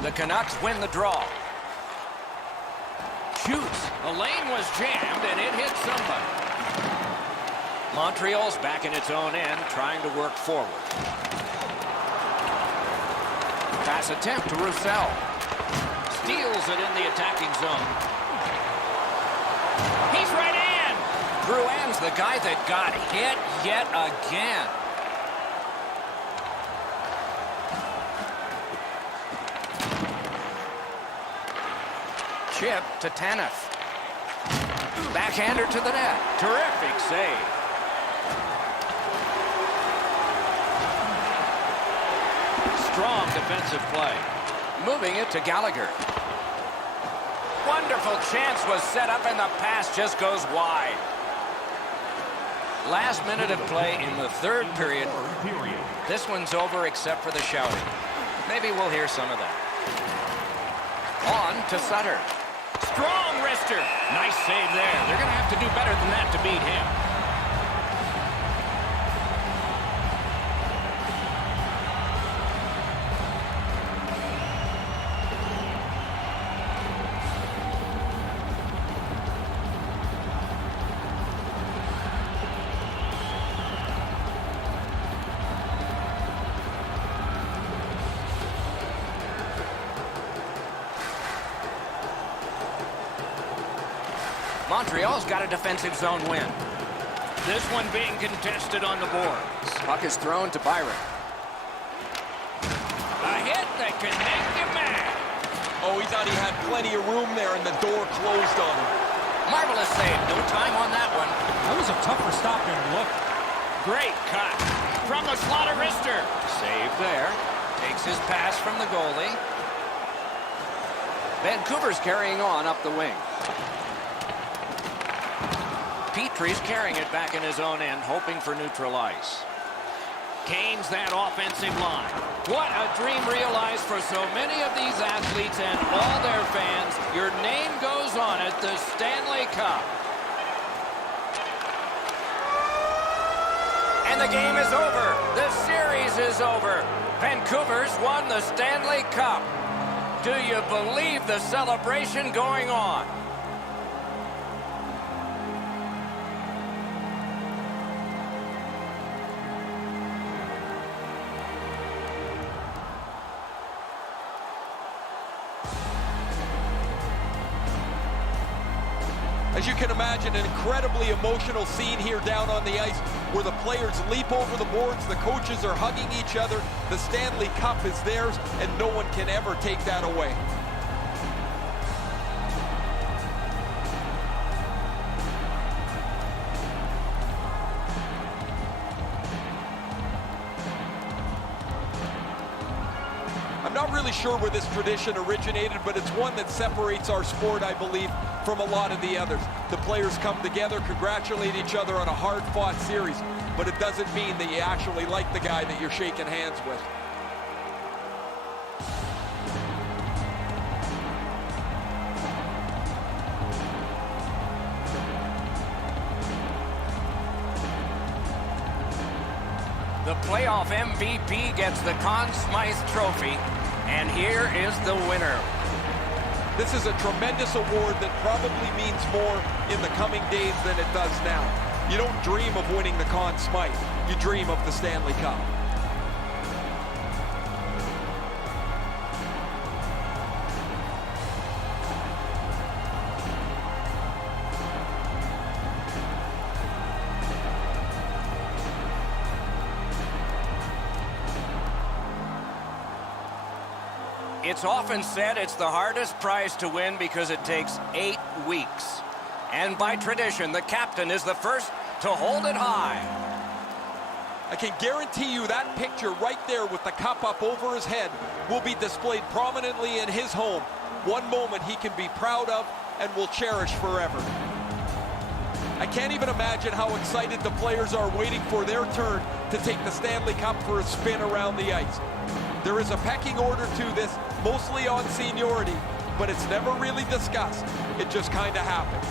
The Canucks win the draw. Shoots. The lane was jammed, and it hit somebody. Montreal's back in its own end, trying to work forward. Pass attempt to Roussel. Steals it in the attacking zone. He's right in. Drouin's the guy that got hit yet again. Chip to Tanev. Backhander to the net. Terrific save. Strong defensive play. Moving it to Gallagher. Wonderful chance was set up and the pass just goes wide. Last minute of play in the third period. This one's over except for the shouting. Maybe we'll hear some of that. On to Sutter. Strong wrister. Nice save there. They're going to have to do better than that to beat him. Montreal's got a defensive zone win. This one being contested on the boards. Puck is thrown to Byron. A hit that can make you mad. Oh, he thought he had plenty of room there, and the door closed on him. Marvelous save. No time on that one. That was a tougher stop than it looked. Great cut. From the slot of wrister. Save there. Takes his pass from the goalie. Vancouver's carrying on up the wing. Petrie's carrying it back in his own end, hoping for neutral ice. Gains that offensive line. What a dream realized for so many of these athletes and all their fans. Your name goes on at the Stanley Cup. And the game is over. The series is over. Vancouver's won the Stanley Cup. Do you believe the celebration going on? As you can imagine, an incredibly emotional scene here down on the ice where the players leap over the boards, the coaches are hugging each other, the Stanley Cup is theirs, and no one can ever take that away. sure where this tradition originated, but it's one that separates our sport, I believe, from a lot of the others. The players come together, congratulate each other on a hard-fought series, but it doesn't mean that you actually like the guy that you're shaking hands with. The playoff MVP gets the Conn Smythe Trophy, and here is the winner. This is a tremendous award that probably means more in the coming days than it does now. You don't dream of winning the Conn Smythe. You dream of the Stanley Cup. It's often said it's the hardest prize to win because it takes 8 weeks. And by tradition, the captain is the first to hold it high. I can guarantee you that picture right there with the cup up over his head will be displayed prominently in his home. One moment he can be proud of and will cherish forever. I can't even imagine how excited the players are waiting for their turn to take the Stanley Cup for a spin around the ice. There is a pecking order to this, mostly on seniority, but it's never really discussed. It just kind of happens.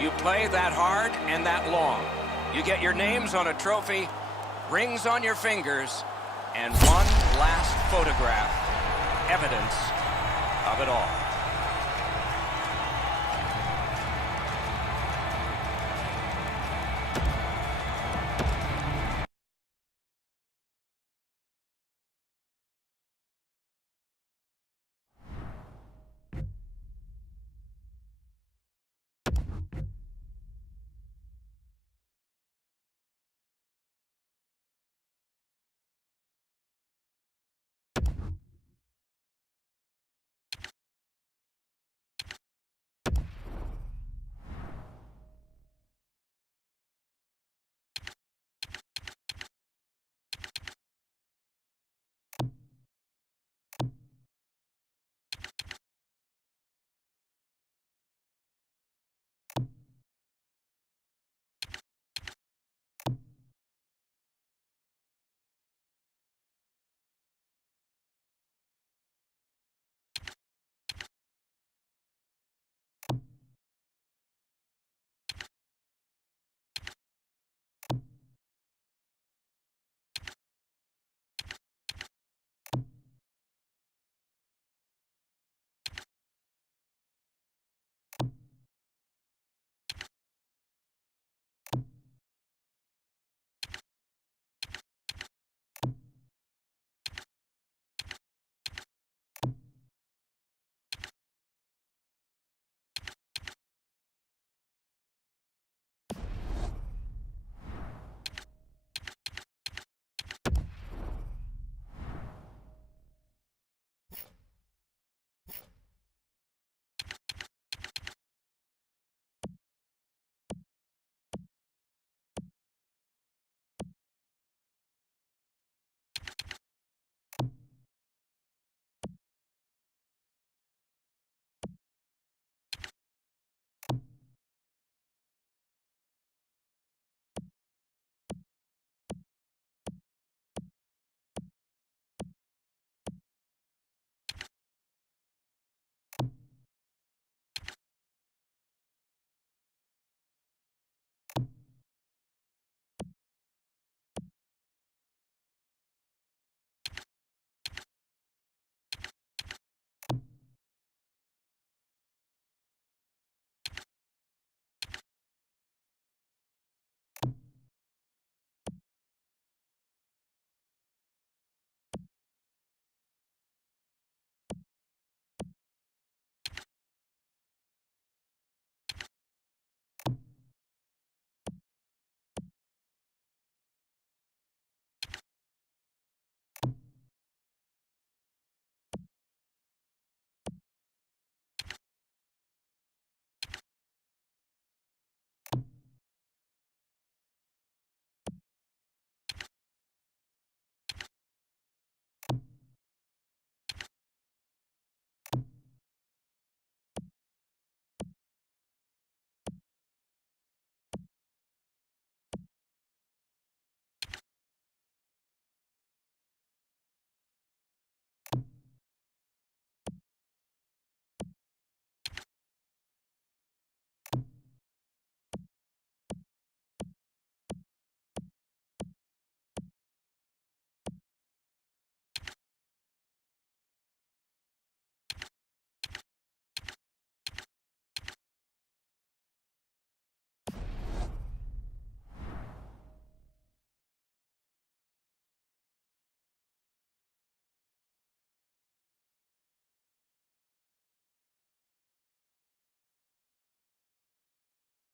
You play that hard and that long. You get your names on a trophy, rings on your fingers, and one last photograph, evidence of it all.